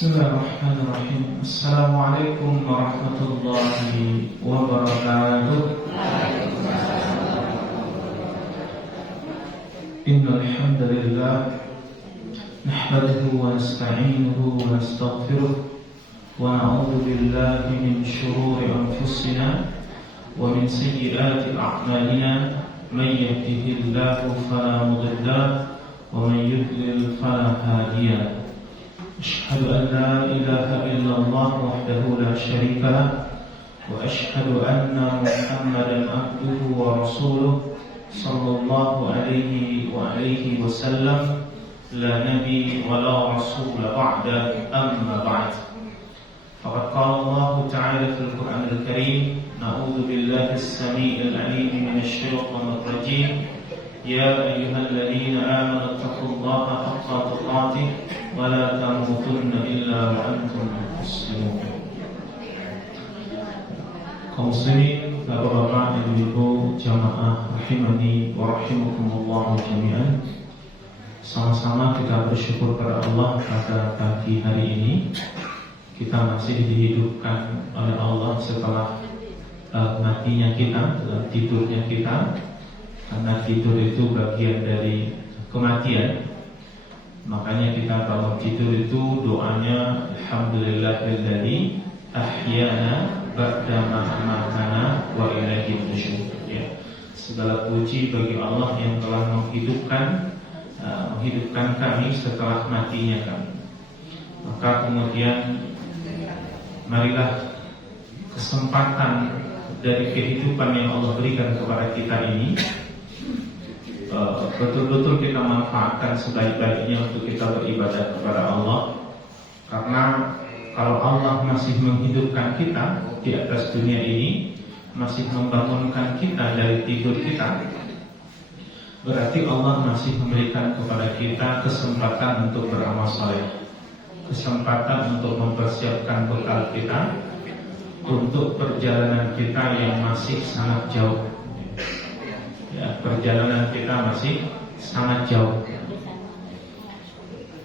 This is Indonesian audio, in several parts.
Bismillahirrahmanirrahim. Assalamualaikum warahmatullahi wabarakatuh. Innal hamdalillah nahmaduhu wa nasta'inuhu wa nastaghfiruh wa na'udzu billahi min shururi anfusina wa min sayyiati a'malina. Man yahdihillahu fala mudilla wa man yudlil fala hadiya. أشهد أن لا إله إلا الله وحده لا شريك له وأشهد أن محمدا عبده ورسوله صلى الله عليه وسلم لا نبي ولا رسول بعده أما بعد فقد قال الله تعالى في القرآن الكريم نعوذ بالله السميع العليم من الشيطان الرجيم يا أيها الذين آمنوا اتقوا الله حق تقاته ولا تموتن إلا وأنتم مسلمون. Kaum muslimin, bapak-bapak, ibu-ibu, jamaah rahimani wa rahimakumullah jami'an. Sama-sama kita bersyukur kepada Allah pada pagi hari ini kita masih dihidupkan oleh Allah setelah matinya kita, tidurnya kita. Karena tidur itu bagian dari kematian. Makanya kita kalau tidur itu doanya alhamdulillahilladzi ahyana ba'da ma amatana wa ilaihi nusyur. Ya. Segala puji bagi Allah yang telah menghidupkan kami setelah matinya kami. Maka kemudian marilah kesempatan dari kehidupan yang Allah berikan kepada kita ini betul-betul kita manfaatkan sebaik-baiknya untuk kita beribadah kepada Allah. Karena kalau Allah masih menghidupkan kita di atas dunia ini, masih membangunkan kita dari tidur kita, berarti Allah masih memberikan kepada kita kesempatan untuk beramal saleh, kesempatan untuk mempersiapkan bekal kita untuk perjalanan kita yang masih sangat jauh. Ya, perjalanan kita masih sangat jauh.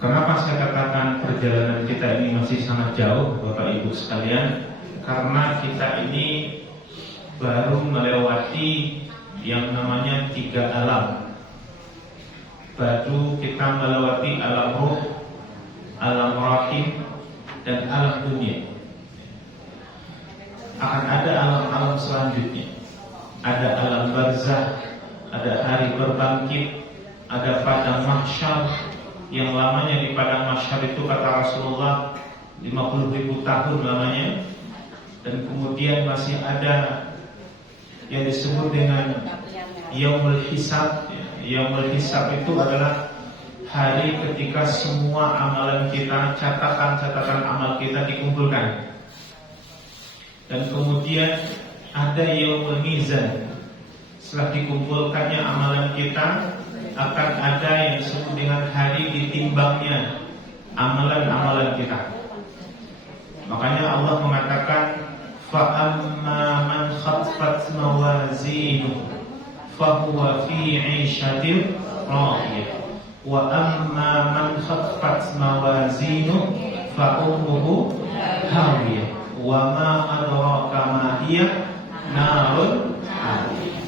Kenapa saya katakan perjalanan kita ini masih sangat jauh, Bapak Ibu sekalian? Karena kita ini baru melewati yang namanya 3 alam. Baru kita melewati alam ruh, alam rahim, dan alam dunia. Akan ada alam-alam selanjutnya. Ada alam barzah, ada hari berbangkit, ada padang mahsyar. Yang lamanya di padang mahsyar itu kata Rasulullah 50.000 tahun lamanya. Dan kemudian masih ada yang disebut dengan Yaumul Hisab. Yaumul Hisab itu adalah hari ketika semua amalan kita, catatan-catatan amal kita dikumpulkan. Dan kemudian ada Yaumul Mizan. Setelah dikumpulkannya amalan kita, akan ada yang disebut dengan hari ditimbangnya amalan-amalan kita. Makanya Allah mengatakan فَأَمَّا مَنْ خَفَّتْ مَوَازِينُهُ فَهُوَ فِي عِيشَةٍ رَاضِيَةٍ وَأَمَّا مَنْ خَفَّتْ مَوَازِينُهُ فَأُمُّهُ هَاوِيَةٌ وَمَا أَدْرَاكَ مَا هِيَ نَارٌ حَامِيَةٌ.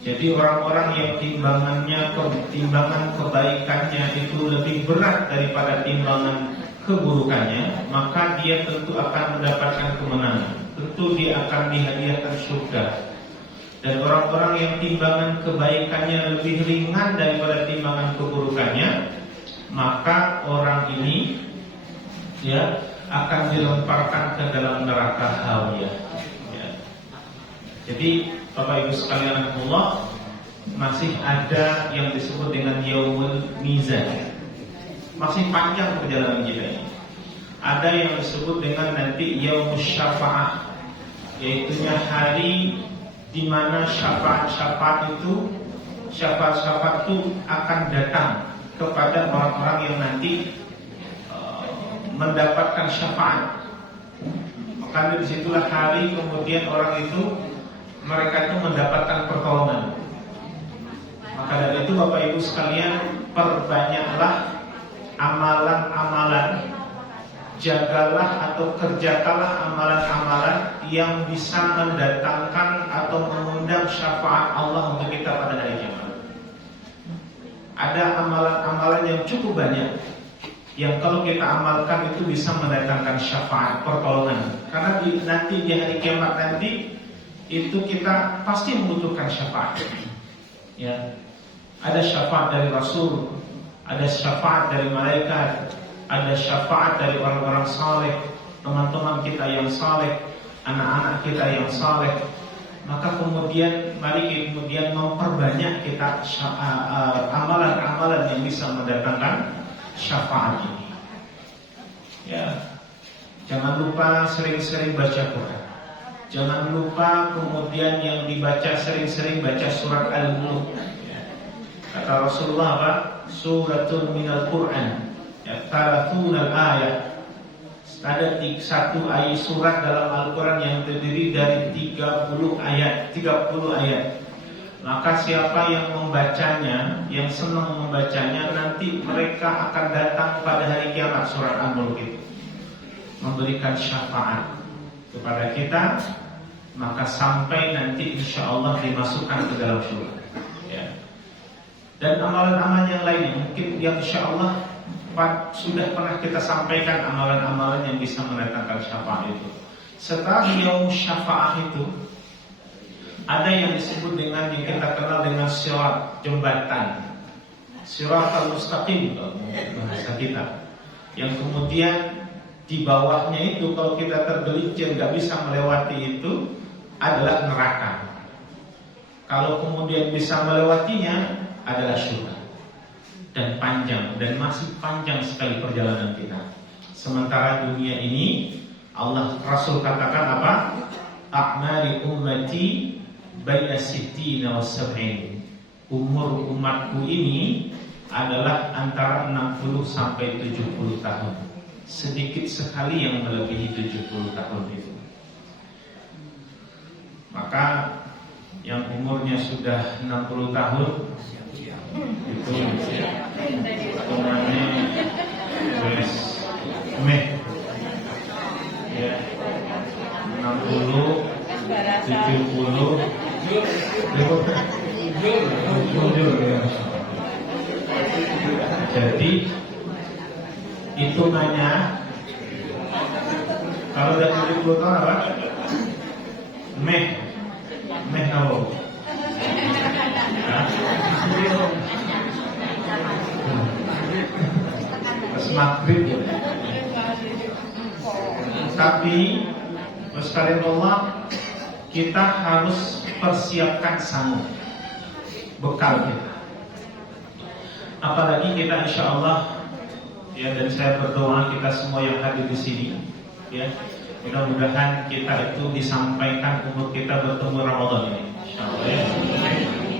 Jadi orang-orang yang timbangan kebaikannya itu lebih berat daripada timbangan keburukannya, maka dia tentu akan mendapatkan kemenangan. Tentu dia akan dihadiahkan surga. Dan orang-orang yang timbangan kebaikannya lebih ringan daripada timbangan keburukannya, maka orang ini ya akan dilemparkan ke dalam neraka hawiyah. Ya. Jadi Bapak Ibu sekalian Allah, masih ada yang disebut dengan Yaumul Mizan. Masih panjang perjalanan kita ini. Ada yang disebut dengan nanti Yaumus Syafa'ah, yaitunya hari di mana syafaat-syafaat itu akan datang kepada orang-orang yang nanti mendapatkan syafaat. Maka disitulah hari kemudian orang itu, mereka itu mendapatkan pertolongan. Maka dari itu Bapak Ibu sekalian, perbanyaklah amalan-amalan jagalah atau kerjakanlah amalan-amalan yang bisa mendatangkan atau mengundang syafaat Allah untuk kita pada hari kiamat. Ada amalan-amalan yang cukup banyak yang kalau kita amalkan itu bisa mendatangkan syafaat, pertolongan. Karena nanti di hari kiamat nanti itu kita pasti membutuhkan syafaat. Ya. Ada syafaat dari Rasul, ada syafaat dari malaikat, ada syafaat dari orang-orang saleh, teman-teman kita yang saleh, anak-anak kita yang saleh. Maka kemudian mari kemudian memperbanyak kita amalan-amalan yang bisa mendatangkan syafaat ini. Ya, jangan lupa sering-sering baca Quran. Jangan lupa kemudian yang dibaca sering-sering baca surat Al-Mulk. Kata Rasulullah apa? Suratul minal Quran. Ya, 30 ayat. Ada satu ayat surat dalam Al-Quran yang terdiri dari 30 ayat. Maka siapa yang membacanya, yang senang membacanya, nanti mereka akan datang pada hari kiamat, surat Al-Mulk itu memberikan syafaat kepada kita, maka sampai nanti insya Allah dimasukkan ke dalam surga. Ya. Dan amalan-amalan yang lain mungkin yang insya Allah sudah pernah kita sampaikan, amalan-amalan yang bisa mendatangkan syafaat itu. Setelah yaum syafaat itu ada yang disebut dengan yang kita kenal dengan sirat, jembatan, sirat al-mustaqim bahasa kita, yang kemudian di bawahnya itu kalau kita tergelincir nggak bisa melewati itu adalah neraka. Kalau kemudian bisa melewatinya adalah surga. Dan panjang, dan masih panjang sekali perjalanan kita. Sementara dunia ini Allah Rasul katakan apa? A'mari ummati baina sittina wa sab'in. Umur umatku ini adalah antara 60 sampai 70 tahun. Sedikit sekali yang melebihi 70 tahun itu. Maka yang umurnya sudah 60 tahun itu namanya meh ya, 60 70 jadi hitungannya kalau udah 70 tahun apa? Meh nawo. Maghrib. Tapi sekalian Allah, kita harus persiapkan sanggup bekal kita. Apalagi kita insya Allah ya, dan saya berdoa kita semua yang hadir di sini ya, mudah-mudahan kita itu disampaikan umur kita bertemu Ramadan ini insya Allah ya,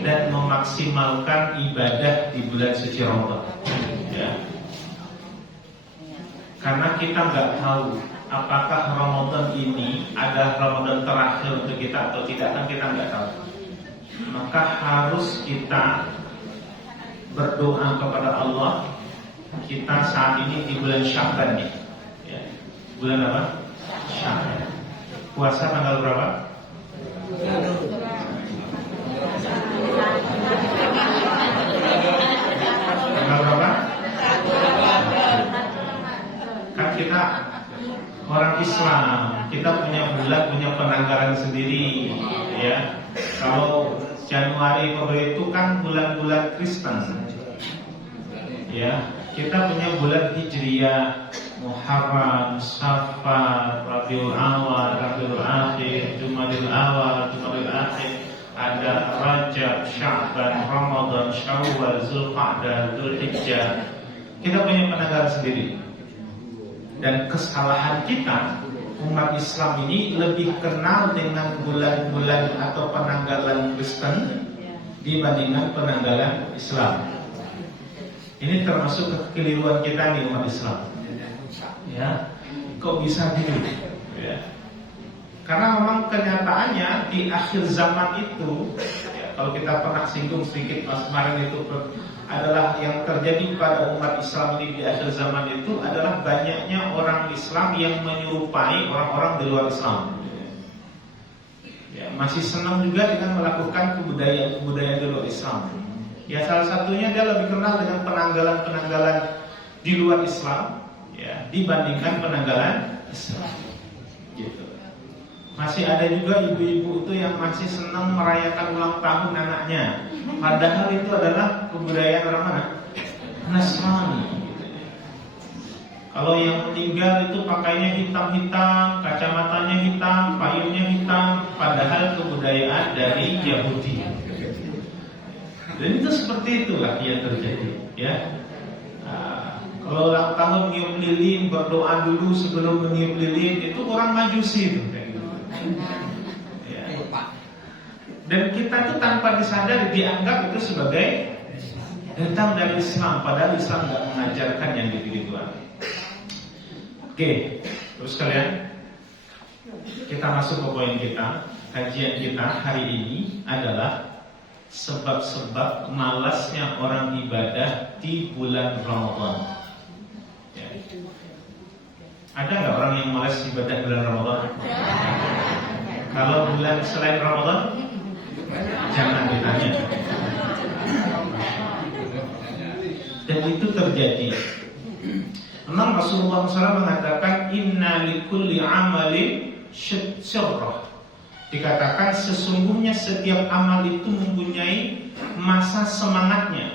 dan memaksimalkan ibadah di bulan suci Ramadan ya. Karena kita nggak tahu apakah Ramadan ini ada Ramadan terakhir untuk kita atau tidak, kan kita nggak tahu. Maka harus kita berdoa kepada Allah. Kita saat ini di bulan Sya'ban nih, ya. Bulan apa? Sya'ban. Puasa tanggal berapa? Tanggal berapa? Kan kita orang Islam, kita punya bulan, punya penanggalan sendiri ya. Kalau Januari, Februari itu kan bulan-bulan Kristen ya. Kita punya bulan Hijriyah, Muharram, Safar, Rabiul Awal, Rabiul Akhir, Jumadil Awal, Jumadil Akhir, ada Rajab, Sya'ban, Ramadan, Syawal, Zulqa'dah, Dzulhijjah. Kita punya penanggalan sendiri. Dan kesalahan kita, umat Islam ini lebih kenal dengan bulan-bulan atau penanggalan Kristen dibandingkan penanggalan Islam. Ini termasuk kekeliruan kita nih umat Islam. Ya, kok bisa gitu? Ya. Karena memang kenyataannya di akhir zaman itu, ya, Kalau kita pernah singgung sedikit kemarin itu adalah yang terjadi pada umat Islam ini di akhir zaman itu adalah banyaknya orang Islam yang menyerupai orang-orang di luar Islam. Ya, masih senang juga dengan melakukan kebudayaan di luar Islam. Ya, salah satunya dia lebih kenal dengan penanggalan-penanggalan di luar Islam, ya, dibandingkan penanggalan Islam. Gitu. Masih ada juga ibu-ibu itu yang masih senang merayakan ulang tahun anaknya, padahal itu adalah kebudayaan orang mana? Nasrani. Kalau yang meninggal itu pakainya hitam-hitam, kacamatanya hitam, payungnya hitam, padahal kebudayaan dari Yahudi. Dan itu seperti itulah yang terjadi, ya. Kalau ulang tahun niup lilin, berdoa dulu sebelum meniup lilin, itu orang Majusi itu. Ya. Dan kita itu tanpa disadari dianggap itu sebagai datang dari Islam, padahal Islam tidak mengajarkan yang gitu-gituan. Oke, terus kalian, kita masuk ke poin kita. Kajian kita hari ini adalah sebab-sebab malasnya orang ibadah di bulan Ramadan. Ya. Ada nggak orang yang malas ibadah bulan Ramadan? Kalau bulan selain Ramadan, jangan ditanya. Dan itu terjadi. Memang Rasulullah SAW mengatakan inna likulli amalin syarrah. Dikatakan sesungguhnya setiap amal itu mempunyai masa semangatnya,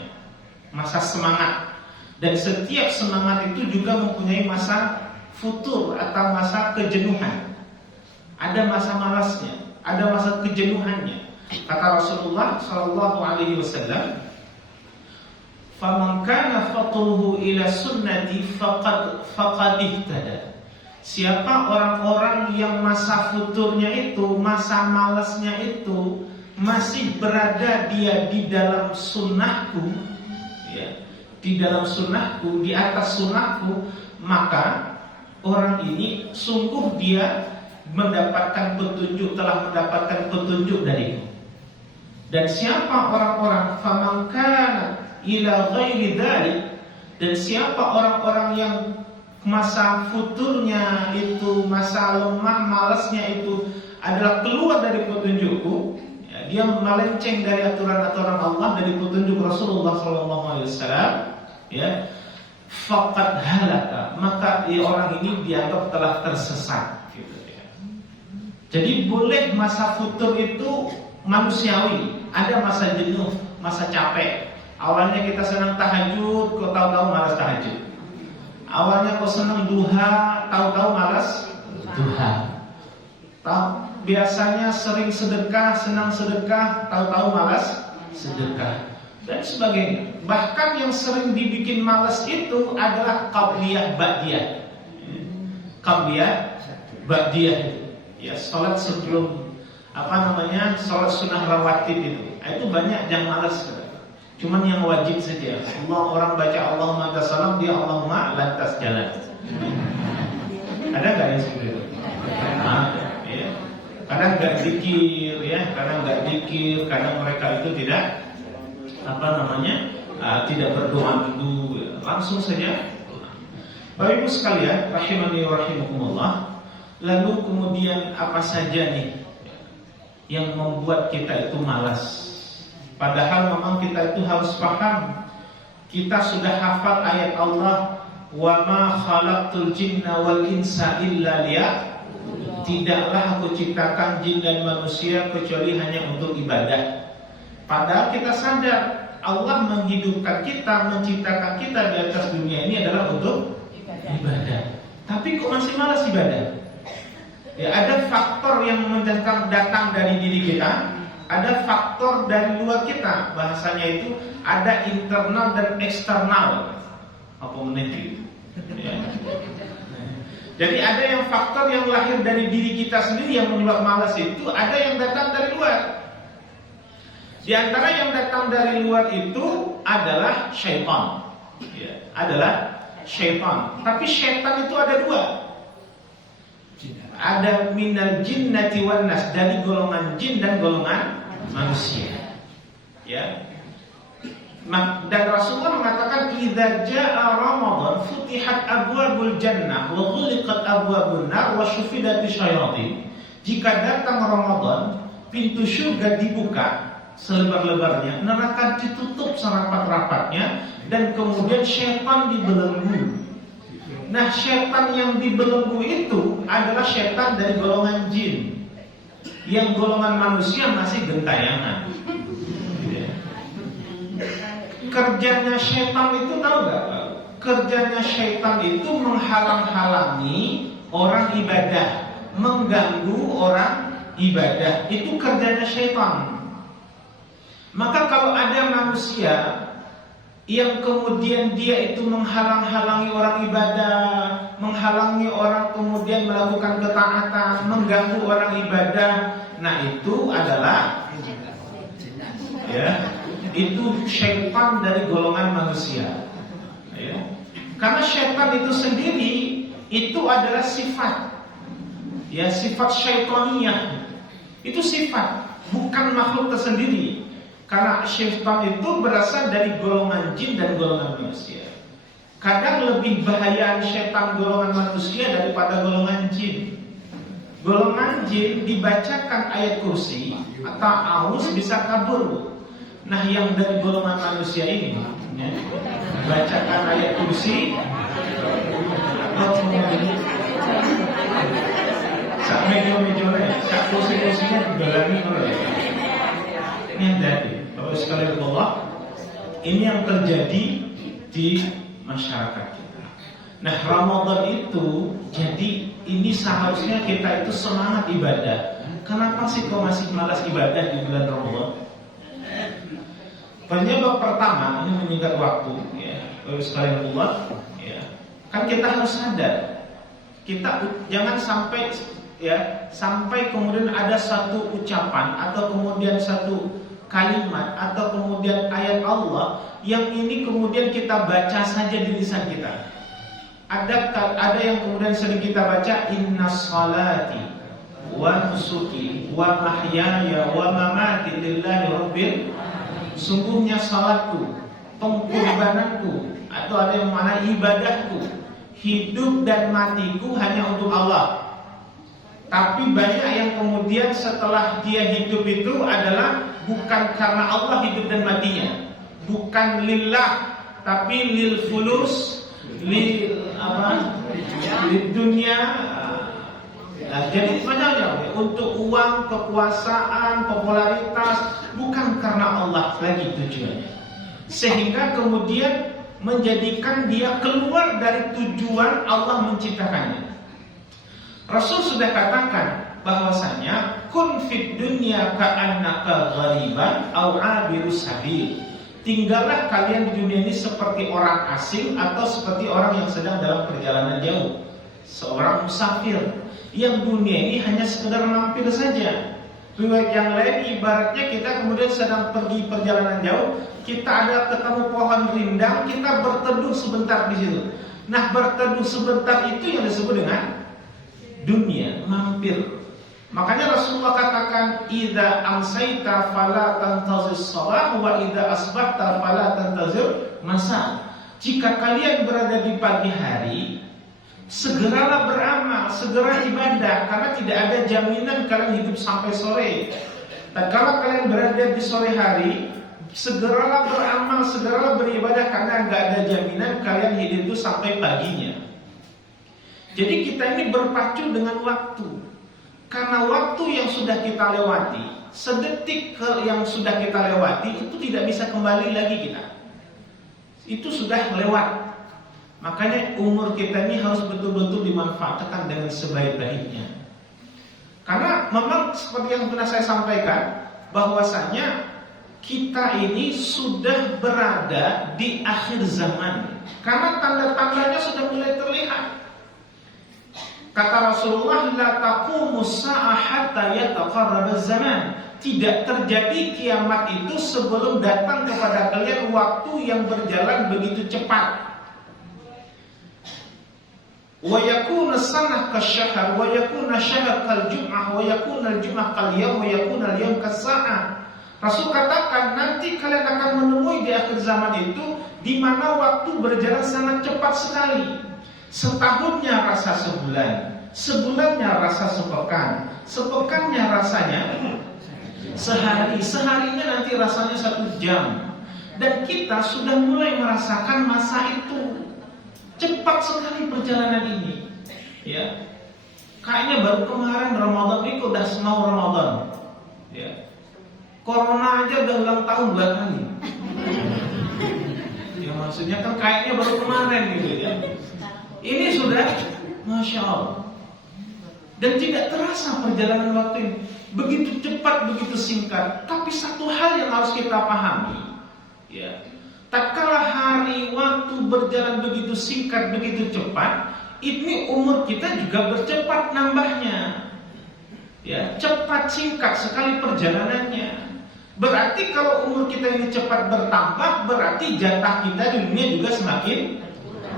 masa semangat. Dan setiap semangat itu juga mempunyai masa futur atau masa kejenuhan. Ada masa malasnya, ada masa kejenuhannya. Kata Rasulullah SAW, faman kana fatuhu ila sunnati faqad ihtada. Siapa orang-orang yang masa futurnya itu, masa malasnya itu masih berada dia di dalam sunnahku, ya, di dalam sunnahku, di atas sunnahku, maka orang ini sungguh dia mendapatkan petunjuk, telah mendapatkan petunjuk dariku. Dan siapa orang-orang faman kana ila ghairi dzalik, dan siapa orang-orang yang masa futurnya itu, masa lemah malasnya itu adalah keluar dari petunjukku, ya, dia melenceng dari aturan-aturan Allah, dari petunjuk Rasulullah SAW, ya, faqad halaka, maka orang ini dianggap telah tersesat, gitu, ya. Jadi boleh masa futur itu manusiawi, ada masa jenuh, masa capek. Awalnya kita senang tahajud, kok tahu-tahu malas tahajud. Awalnya kok senang duha, tahu-tahu malas duha. Biasanya sering sedekah, senang sedekah, tahu-tahu malas sedekah, dan sebagainya. Bahkan yang sering dibikin malas itu adalah qabliyah ba'diyah. Qabliyah ba'diyah itu, ya, salat sebelum salat sunnah rawatib itu banyak yang malas. Cuman yang wajib saja. Orang baca Allahumma salam, dia Allahumma lantas jalan. Ada nggak yang seperti itu? Ada, ya. Kadang nggak zikir, ya. Kadang nggak zikir, kadang mereka itu tidak tidak berdoa dulu, ya. Langsung saja. Bapak Ibu sekalian, rahimani wa rahimakumullah. Lalu kemudian apa saja nih yang membuat kita itu malas? Padahal memang kita itu harus paham. Kita sudah hafal ayat Allah, wa ma khalaqtul jinna wal insa illa liya'budun. Tidaklah aku ciptakan jin dan manusia kecuali hanya untuk ibadah. Padahal kita sadar Allah menghidupkan kita, menciptakan kita di atas dunia ini adalah untuk ibadah. Tapi kok masih malas ibadah? Ya, ada faktor yang datang dari diri kita, ada faktor dari luar kita. Bahasanya itu ada internal dan eksternal. Apa menentu? Ya. Jadi ada yang faktor yang lahir dari diri kita sendiri yang menyebabkan malas itu, ada yang datang dari luar. Di antara yang datang dari luar itu adalah syaitan. Ya, adalah syaitan. Tapi syaitan itu ada dua. Ada minal jinnati wan nas, dari golongan jin dan golongan manusia. Ya. Dan Rasulullah mengatakan idza jaa Ramadan futihat abwabul jannah wa ghuliqat abwabun nar wa syufidatis syayatin. Jika datang Ramadan, pintu surga dibuka selebar-lebarnya, neraka ditutup serapat-rapatnya, dan kemudian syaitan dibelenggu. Nah, syaitan yang dibelenggu itu adalah syaitan dari golongan jin. Yang golongan manusia masih gentayangan. Kerjanya syaitan itu tahu gak? Kerjanya syaitan itu menghalang-halangi orang ibadah, mengganggu orang ibadah. Itu kerjanya syaitan. Maka kalau ada manusia yang kemudian dia itu menghalang-halangi orang ibadah, menghalangi orang kemudian melakukan ketaatan, mengganggu orang ibadah, nah itu adalah itu syaitan dari golongan manusia. Ya. Karena syaitan itu sendiri itu adalah sifat, ya, sifat syaitaniyah. Itu sifat, bukan makhluk tersendiri. Karena syaitan itu berasal dari golongan jin dan golongan manusia. Kadang lebih bahaya syaitan golongan manusia daripada golongan jin. Golongan jin dibacakan ayat kursi atau aus bisa kabur. Nah, yang dari golongan manusia ini, ya, bacakan ayat kursi, sak mejo-mejone, sak kursi-kursinya dibalangi oleh. Ini jadi, Bapak sekalian Allah, ini yang terjadi di masyarakat kita. Nah, Ramadan itu, jadi ini seharusnya kita itu semangat ibadah. Kenapa sih kau masih malas ibadah di bulan Ramadan? Penyebab pertama, ini menyingkat waktu, ya, sekalian Allah, ya, kan kita harus sadar, kita jangan sampai, ya, sampai kemudian ada satu ucapan atau kemudian satu kalimat atau kemudian ayat Allah yang ini kemudian kita baca saja di lisan kita. Ada yang kemudian sering kita baca, innas salati wa nusuki wa mahyaya wa mamati lillahi rabbil. Sungguhnya salatku, pengorbananku, atau ada yang mana ibadahku, hidup dan matiku hanya untuk Allah. Tapi banyak yang kemudian setelah dia hidup itu adalah bukan karena Allah hidup dan matinya, bukan lillah, tapi lil fulus, lil dunia. Nah, jadi sebenarnya untuk uang, kekuasaan, popularitas, bukan karena Allah lagi tujuannya. Sehingga kemudian menjadikan dia keluar dari tujuan Allah menciptakannya. Rasul sudah katakan bahwasanya kun fid dunya ka'annaka ghariban aw 'abirus sabil. Tinggallah kalian di dunia ini seperti orang asing atau seperti orang yang sedang dalam perjalanan jauh, seorang musafir. Yang dunia ini hanya sekedar mampir saja. Riwayat yang lain ibaratnya kita kemudian sedang pergi perjalanan jauh, kita ada ketemu pohon rindang, kita berteduh sebentar di situ. Nah, berteduh sebentar itu yang disebut dengan dunia, mampir. Makanya Rasulullah katakan, idza amsayta fala tantazir shalah wa idza asbahta fala tantazir masa. Jika kalian berada di pagi hari, segeralah beramal, segera ibadah, karena tidak ada jaminan kalian hidup sampai sore. Dan kalau kalian berada di sore hari, segeralah beramal, segeralah beribadah, karena nggak ada jaminan kalian hidup itu sampai paginya. Jadi kita ini berpacu dengan waktu, karena waktu yang sudah kita lewati, sedetik yang sudah kita lewati itu tidak bisa kembali lagi kita. Itu sudah lewat. Makanya umur kita ini harus betul-betul dimanfaatkan dengan sebaik-baiknya. Karena memang seperti yang pernah saya sampaikan, bahwasanya kita ini sudah berada di akhir zaman. Karena tanda-tandanya sudah mulai terlihat. Kata Rasulullah, la taqumus sa'ah hatta yataqarrabaz zaman. Tidak terjadi kiamat itu sebelum datang kepada kalian waktu yang berjalan begitu cepat. Wa yakuna sanah kasyahr wa yakuna syahr kal jum'ah wa yakuna al jum'ah kal yawm wa yakuna al yawm kas sa'ah. Rasul katakan nanti kalian akan menemui di akhir zaman itu di mana waktu berjalan sangat cepat sekali. Setahunnya rasa sebulan, sebulannya rasa sepekan, sepekannya rasanya sehari, seharinya nanti rasanya 1 jam. Dan kita sudah mulai merasakan masa itu. Cepat sekali perjalanan ini. Ya. Kayaknya baru kemarin Ramadan ini udah mau Ramadan. Ya. Corona aja udah ulang tahun 2 kali. Ya maksudnya kan kayaknya baru kemarin gitu ya. Ini sudah Masya Allah. Dan tidak terasa perjalanan waktu ini. Begitu cepat, begitu singkat. Tapi satu hal yang harus kita pahami, ya, tatkala hari waktu berjalan begitu singkat, begitu cepat, ini umur kita juga bercepat nambahnya. Ya, cepat singkat sekali perjalanannya. Berarti kalau umur kita ini cepat bertambah, berarti jatah kita di dunia juga semakin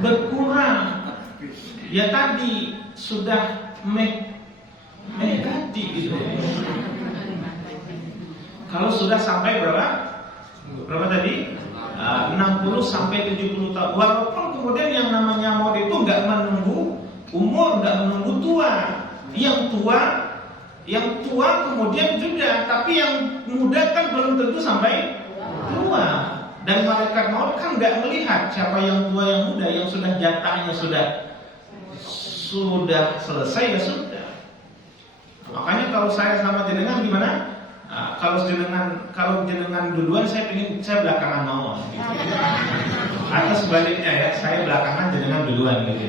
berkurang. Ya tadi sudah tadi gitu. Kalau sudah sampai berapa tadi? 60 sampai 70 tahun. Walaupun kemudian yang namanya maut itu nggak menunggu umur, nggak menunggu tua. Yang tua kemudian juga, tapi yang muda kan belum tentu sampai tua. Dan malaikat maut kan nggak melihat siapa yang tua yang muda, yang sudah jatahnya sudah selesai ya sudah. Makanya kalau saya sama jenengan gimana? Nah, kalau jenengan duluan saya belakangan mau. Gitu. Atau sebaliknya ya, saya belakangan jenengan duluan gitu.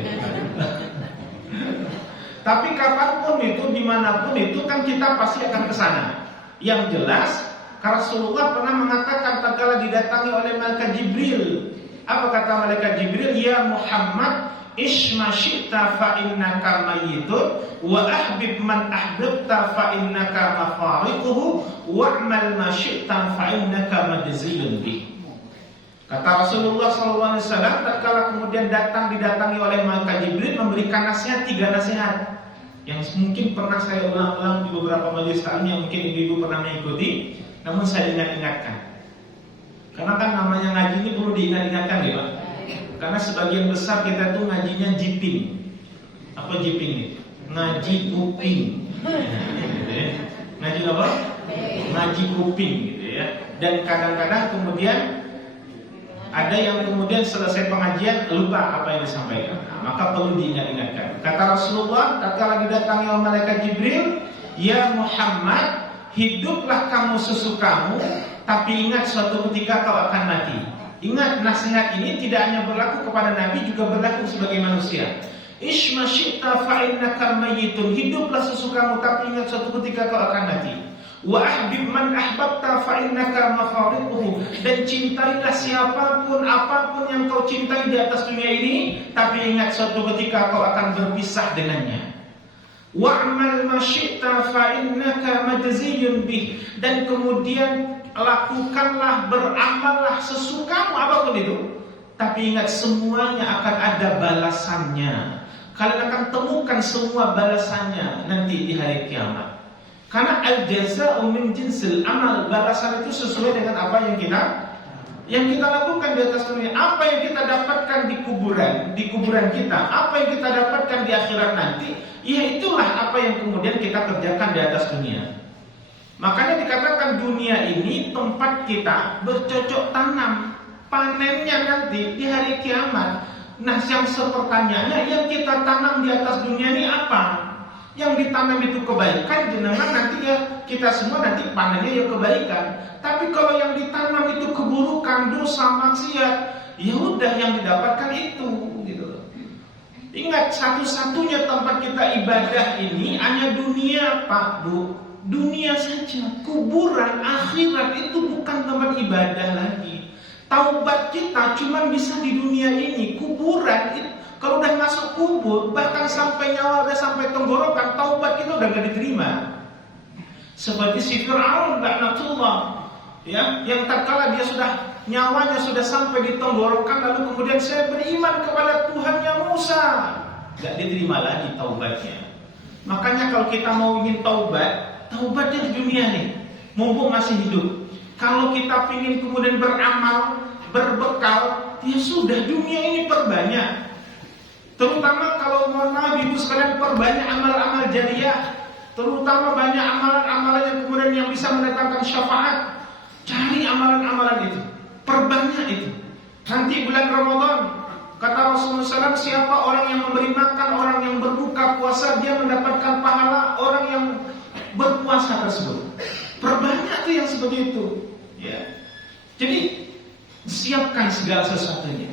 Tapi kapanpun itu, dimanapun itu kan kita pasti akan ke sana. Yang jelas, Rasulullah pernah mengatakan tatkala didatangi oleh malaikat Jibril. Apa kata malaikat Jibril? Ya Muhammad, Ishma syi'ta fa innaka mayyitun wa ahbib man ahbabta fa innaka mafariquhu wa'mal ma syi'ta fa innaka majziyun bih. Kata Rasulullah SAW tatkala kemudian didatangi oleh malaikat Jibril memberikan nasihat, 3 nasihat yang mungkin pernah saya ulang-ulang di beberapa majelis taklim yang mungkin ibu-ibu pernah mengikuti, namun saya ingatkan. Karena kan namanya ngaji ini perlu diingat-ingatkan ya Pak. Karena sebagian besar kita tuh ngajinya jiping. Apa jiping nih? Ngaji kuping. Gitu ya. Ngaji apa? Ngaji kuping gitu ya. Dan kadang-kadang kemudian ada yang kemudian selesai pengajian lupa apa yang disampaikan. Nah, maka perlu diingat-ingatkan. Kata Rasulullah tatkala didatangi oleh malaikat Jibril, "Ya Muhammad, hiduplah kamu sesukamu, tapi ingat suatu ketika kau akan mati." Ingat, nasihat ini tidak hanya berlaku kepada Nabi, juga berlaku sebagai manusia. Ishma syi'ta fa innaka mayyitun. Hiduplah sesukamu, tapi ingat suatu ketika kau akan mati. Wa ahbib man ahbabta fa innaka mafariquhu. Dan cintailah siapapun, apapun yang kau cintai di atas dunia ini, tapi ingat suatu ketika kau akan berpisah dengannya. Wa'mal ma syi'ta fa innaka majziyun bih. Dan kemudian lakukanlah, beramallah sesukamu apapun itu, tapi ingat semuanya akan ada balasannya. Kalian akan temukan semua balasannya nanti di hari kiamat. Karena al-jaza'u min jinsil amal, balasan itu sesuai dengan apa yang kita lakukan di atas dunia. Apa yang kita dapatkan di kuburan kita, apa yang kita dapatkan di akhirat nanti, ya itulah apa yang kemudian kita kerjakan di atas dunia. Makanya dikatakan dunia ini tempat kita bercocok tanam, panennya nanti di hari kiamat. Nah, yang pertanyaannya, yang kita tanam di atas dunia ini apa? Yang ditanam itu kebaikan, jenengan nanti ya kita semua nanti panennya ya kebaikan. Tapi kalau yang ditanam itu keburukan, dosa, maksiat, ya udah yang didapatkan itu, gitu. Ingat, satu-satunya tempat kita ibadah ini hanya dunia, Pak, Bu. Dunia saja. Kuburan, akhirat itu bukan tempat ibadah lagi. Taubat kita cuma bisa di dunia ini. Kuburan itu, kalau udah masuk kubur, bahkan sampai nyawa udah sampai tenggorokan, taubat kita udah gak diterima. Seperti si Fir'aun laknatullah, ya, yang tatkala dia nyawanya sudah sampai di tenggorokan, lalu kemudian saya beriman kepada Tuhannya Musa, gak diterima lagi taubatnya. Makanya kalau kita mau ingin taubatnya di dunia nih, mumpung masih hidup. Kalau kita ingin kemudian beramal, berbekal, ya sudah, dunia ini perbanyak. Terutama kalau mohon maaf ibu sekalian, perbanyak amal-amal jariah. Terutama banyak amalan-amalan yang kemudian yang bisa mendatangkan syafaat. Cari amalan-amalan itu, perbanyak itu. Nanti bulan Ramadan, kata Rasulullah SAW, siapa orang yang memberi makan, orang yang berbuka puasa, dia mendapatkan pahala orang yang berpuasa tersebut. Perbanyak tuh yang seperti itu, ya. Jadi siapkan segala sesuatunya,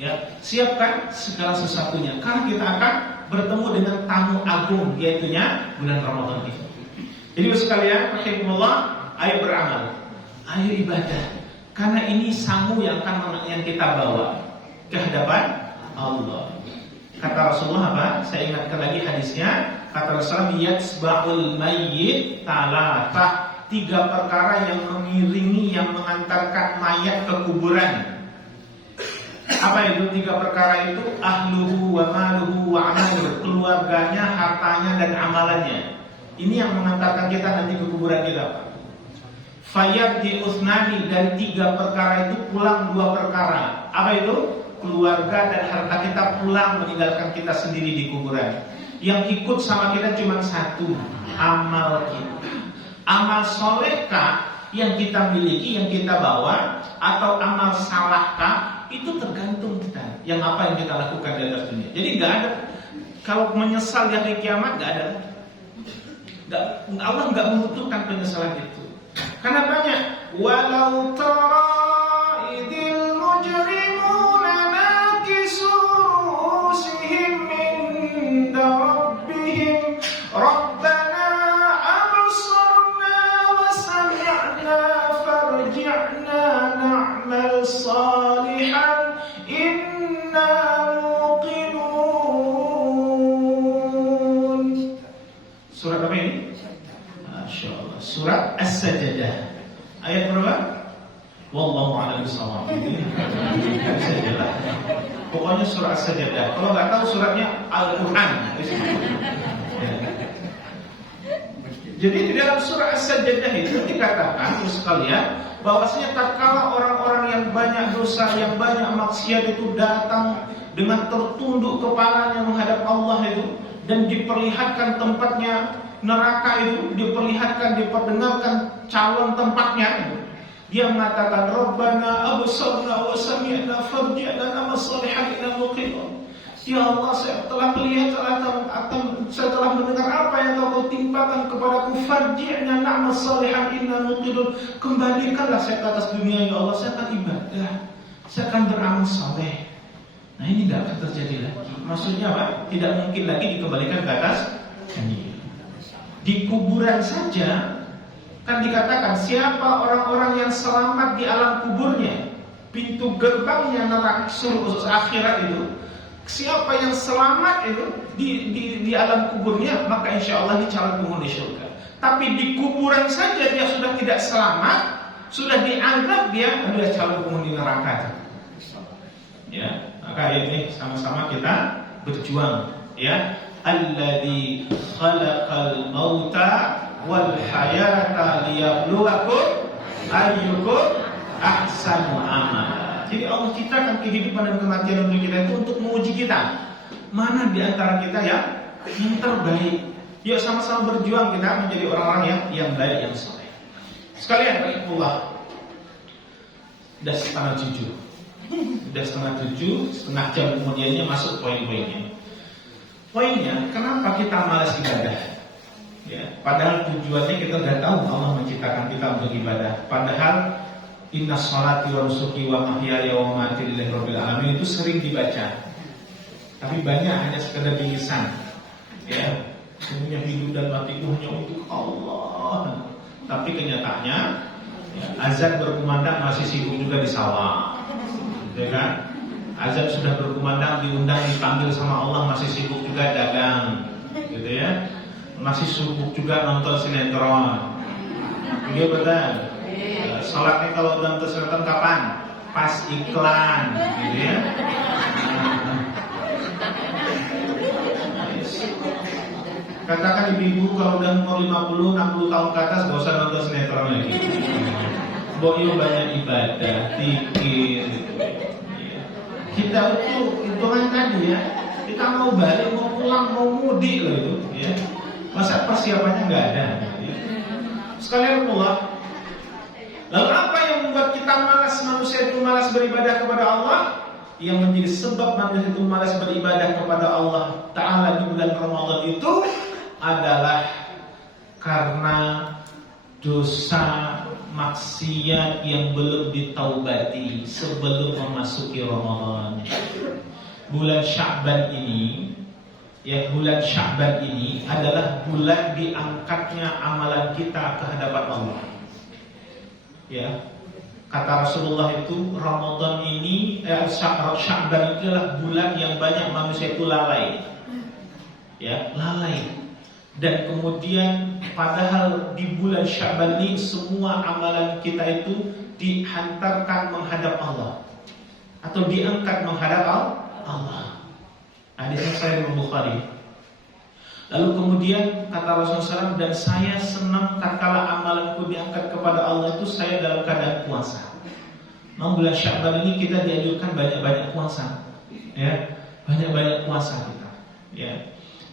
ya. Siapkan segala sesuatunya, karena kita akan bertemu dengan tamu agung, yaitunya bulan Ramadan itu. Jadi sekalian, rahimakumullah, ayo beramal, ayo ibadah, karena ini sangu yang kita bawa ke hadapan Allah. Kata Rasulullah apa? Saya ingatkan lagi hadisnya. Kata Rasulullah, yatsba'ul mayyit talatah, 3 perkara yang mengiringi, yang mengantarkan mayat ke kuburan. Apa itu 3 perkara itu? Ahluhu wa maluhu wa amaluhu, keluarganya, hartanya dan amalannya. Ini yang mengantarkan kita nanti ke kuburan kita. Fayabdi usnani, dari 3 perkara itu pulang 2 perkara. Apa itu? Keluarga dan harta kita pulang meninggalkan kita sendiri di kuburan. Yang ikut sama kita cuma 1, amal kita. Amal solehkah yang kita miliki, yang kita bawa, atau amal salahkah, itu tergantung kita. Yang apa yang kita lakukan di atas dunia. Jadi nggak ada, kalau menyesal di hari kiamat nggak ada. Allah nggak membutuhkan penyesalan itu. Karena banyak, walau tara idil mujrimuna nakisu ru'usihim inda rabbihim rabbana absarna wa sami'na farji'na na'mal salihan inna muqinun. Surat apa ini? Masya Allah. Surat As-Sajdah. Ayat berapa? Wallahu a'lam bishawab. Sajdah. Pokoknya surah As-Sajdah. Kalau nggak tahu suratnya Al-Quran. Jadi di dalam surah As-Sajdah itu dikatakan, sekalian, bahwasanya tatkala orang-orang yang banyak dosa, yang banyak maksiat itu datang dengan tertunduk kepalanya menghadap Allah itu, dan diperlihatkan tempatnya neraka itu, diperdengarkan calon tempatnya itu. Dia mengatakan, Rabbana absarna wa sami'na farji'na na'mal salihan inna muqinun. Ya Allah, saya telah melihat, saya telah mendengar apa yang Kau timpakan kepadaku. Farji'na na'mal salihan inna muqinun. Kembalikanlah saya ke atas dunia, ya Allah, saya akan ibadah, saya akan beramal saleh. Nah, ini tidak akan terjadi lagi. Maksudnya apa? Tidak mungkin lagi dikembalikan ke atas dunia. Di kuburan saja kan dikatakan, siapa orang-orang yang selamat di alam kuburnya, pintu gerbangnya neraka surga akhirat itu, siapa yang selamat itu di alam kuburnya, maka insya Allah ini calon penghuni surga. Tapi di kuburan saja dia sudah tidak selamat, sudah dianggap dia adalah calon penghuni neraka. Ya, maka ini sama-sama kita berjuang, ya. Alladzi khalaqal mauta wal hayata liyabluwakum ayyukum ahsanu amala. Jadi Allah ciptakan kehidupan dan kematian untuk kita itu untuk menguji kita. Mana di antara kita yang terbaik? Yuk sama-sama berjuang kita menjadi orang-orang yang baik, yang saleh. Sekalian rahimahullah. Sudah setengah 7, setengah jam kemudiannya masuk poin-poinnya. Poinnya, kenapa kita malas ibadah? Ya, padahal tujuannya kita sudah tahu Allah menciptakan kita untuk ibadah. Padahal inna sholati wa nusuki wa mahyaya wa mamati lillahi rabbil alamin itu sering dibaca. Tapi banyak hanya sekedar di lisan. Ya, semuanya hidup dan matiku hanya untuk Allah. Tapi kenyataannya, ya, azan berkumandang masih sibuk juga di sawah. Ya kan? Azan sudah berkumandang, diundang, dipanggil sama Allah, masih sibuk juga dagang, gitu ya. Masih sibuk juga nonton sinetron. Iya betul. Sholatnya kalau nonton sinetron kapan? Pas iklan, gitu ya. Katakan ibu-ibu kalau udah umur 50-60 tahun ke atas gak usah nonton sinetron lagi. boyo banyak ibadah, pikir. Kita itu hitungan tadi ya. Kita mau balik, mau pulang, mau mudik loh itu, ya. Masa persiapannya nggak ada? Ya. Sekalian pula, lalu apa yang membuat kita malas, manusia itu malas beribadah kepada Allah? Yang menjadi sebab manusia itu malas beribadah kepada Allah Ta'ala di bulan Ramadan itu adalah karena dosa maksiat yang belum ditaubati sebelum memasuki Ramadan. Bulan Sya'ban ini, ya, bulan Sya'ban ini adalah bulan diangkatnya amalan kita ke hadapan Allah. Ya, kata Rasulullah itu Ramadan ini, Sya'ban itu adalah bulan yang banyak manusia itu lalai. Ya, lalai. Dan kemudian padahal di bulan Sya'ban ini semua amalan kita itu dihantarkan menghadap Allah atau diangkat menghadap Allah. Hadisnya Sahih Bukhari. Lalu kemudian kata Rasulullah SAW, dan saya senang tatkala amalanku diangkat kepada Allah itu saya dalam keadaan puasa. Nah, bulan Sya'ban ini kita dianjurkan banyak-banyak puasa, ya, banyak-banyak puasa kita, ya.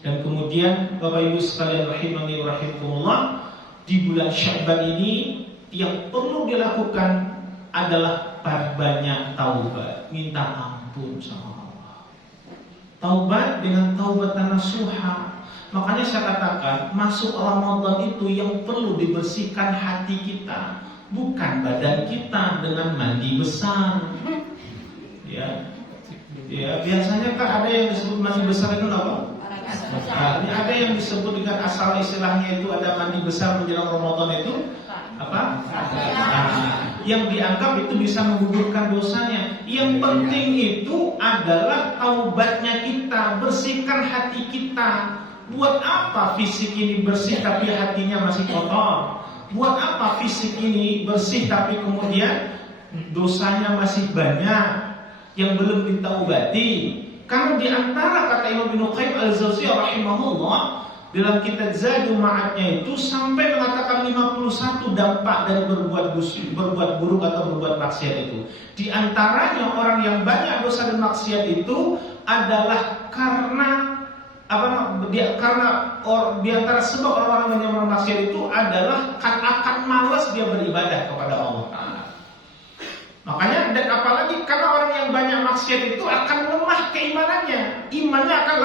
Dan kemudian Bapak Ibu sekalian rahimani wa rahimakumullah, di bulan Sya'ban ini yang perlu dilakukan adalah perbanyak taubat, minta ampun sama Allah. Taubat dengan taubatan nasuha. Makanya saya katakan, masuk Ramadan itu yang perlu dibersihkan hati kita, bukan badan kita dengan mandi besar. Ya, ya, biasanya kan ada yang disebut mandi besar itu apa? Nah, ini ada yang disebut dengan asal istilahnya itu ada mandi besar menjelang Ramadan itu apa? Yang dianggap itu bisa menggugurkan dosanya. Yang penting itu adalah taubatnya kita, bersihkan hati kita. Buat apa fisik ini bersih tapi hatinya masih kotor? Buat apa fisik ini bersih tapi kemudian dosanya masih banyak yang belum ditaubati? Karena di antara kata Imam Ibnu Qayyim Al-Jauziyah rahimahullah dalam kitab Zadul Ma'adnya itu sampai mengatakan 51 dampak dari berbuat buruk atau berbuat maksiat itu. Di antaranya orang yang banyak dosa dan maksiat itu adalah karena di antara sebab orang-orang yang bermaksiat itu adalah akan malas dia beribadah kepada Allah Ta'ala. Makanya, dan apalagi karena orang yang banyak maksiat itu akan lemah keimanannya. Imannya akan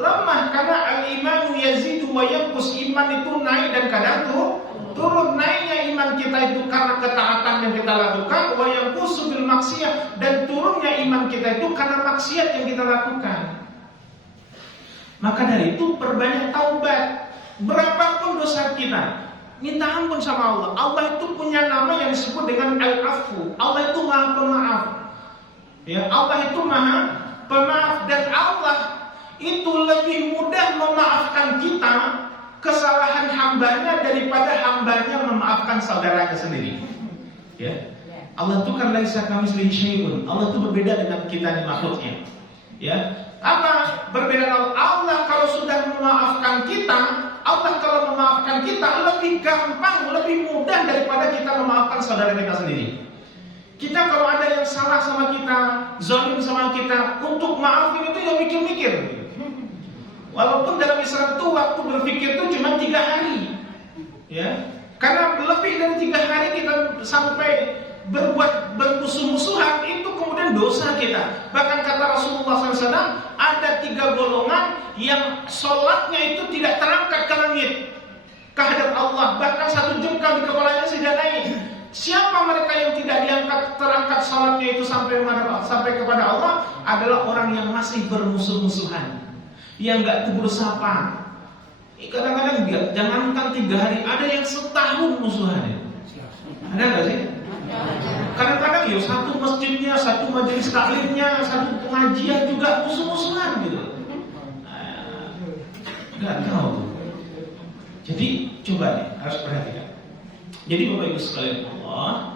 lemah karena al-imanu yazidu wa yanqus. Iman itu naik dan kadang turun. Naiknya iman kita itu karena ketaatan yang kita lakukan, wa yanqusu bil maksiyah, dan turunnya iman kita itu karena maksiat yang kita lakukan. Maka dari itu perbanyak taubat. Berapapun dosa kita, minta ampun sama Allah. Allah itu punya nama yang disebut dengan Al-Afu. Allah itu Maha Pemaaf. Ya, Allah itu Maha Pemaaf, dan Allah itu lebih mudah memaafkan kita kesalahan hambanya daripada hambanya memaafkan saudaranya sendiri. Ya. Allah itu kan laisa kamitslihi syai'un. Allah itu berbeda dengan kita di makhluknya. Ya. Apa berbeda Allah? Allah kalau sudah memaafkan kita, Allah kalau memaafkan kita lebih gampang, lebih mudah daripada kita memaafkan saudara kita sendiri. Kita kalau ada yang salah sama kita, zalim sama kita, untuk maafin itu ya mikir-mikir. Walaupun dalam Islam itu waktu berpikir itu cuma 3 hari, ya. Karena lebih dari 3 hari kita sampai bermusuh-musuhan, itu kemudian dosa kita. Bahkan kata Rasulullah SAW, ada 3 golongan yang sholatnya itu tidak terangkat ke langit, ke hadap Allah, bahkan 1 jengkal di kepalanya tidak naik. Siapa mereka yang tidak terangkat sholatnya itu sampai kepada Allah? Adalah orang yang masih bermusuh-musuhan, yang nggak tegur sapa. Kadang-kadang jangankan 3 hari, ada yang setahun musuhannya. Ada nggak sih? Kadang-kadang ya satu masjidnya, satu majelis taklimnya, satu pengajian juga musuh-musuhan gitu. Nggak tahu tuh. Jadi coba nih, harus perhatikan. Jadi Bapak Ibu sekalian Allah,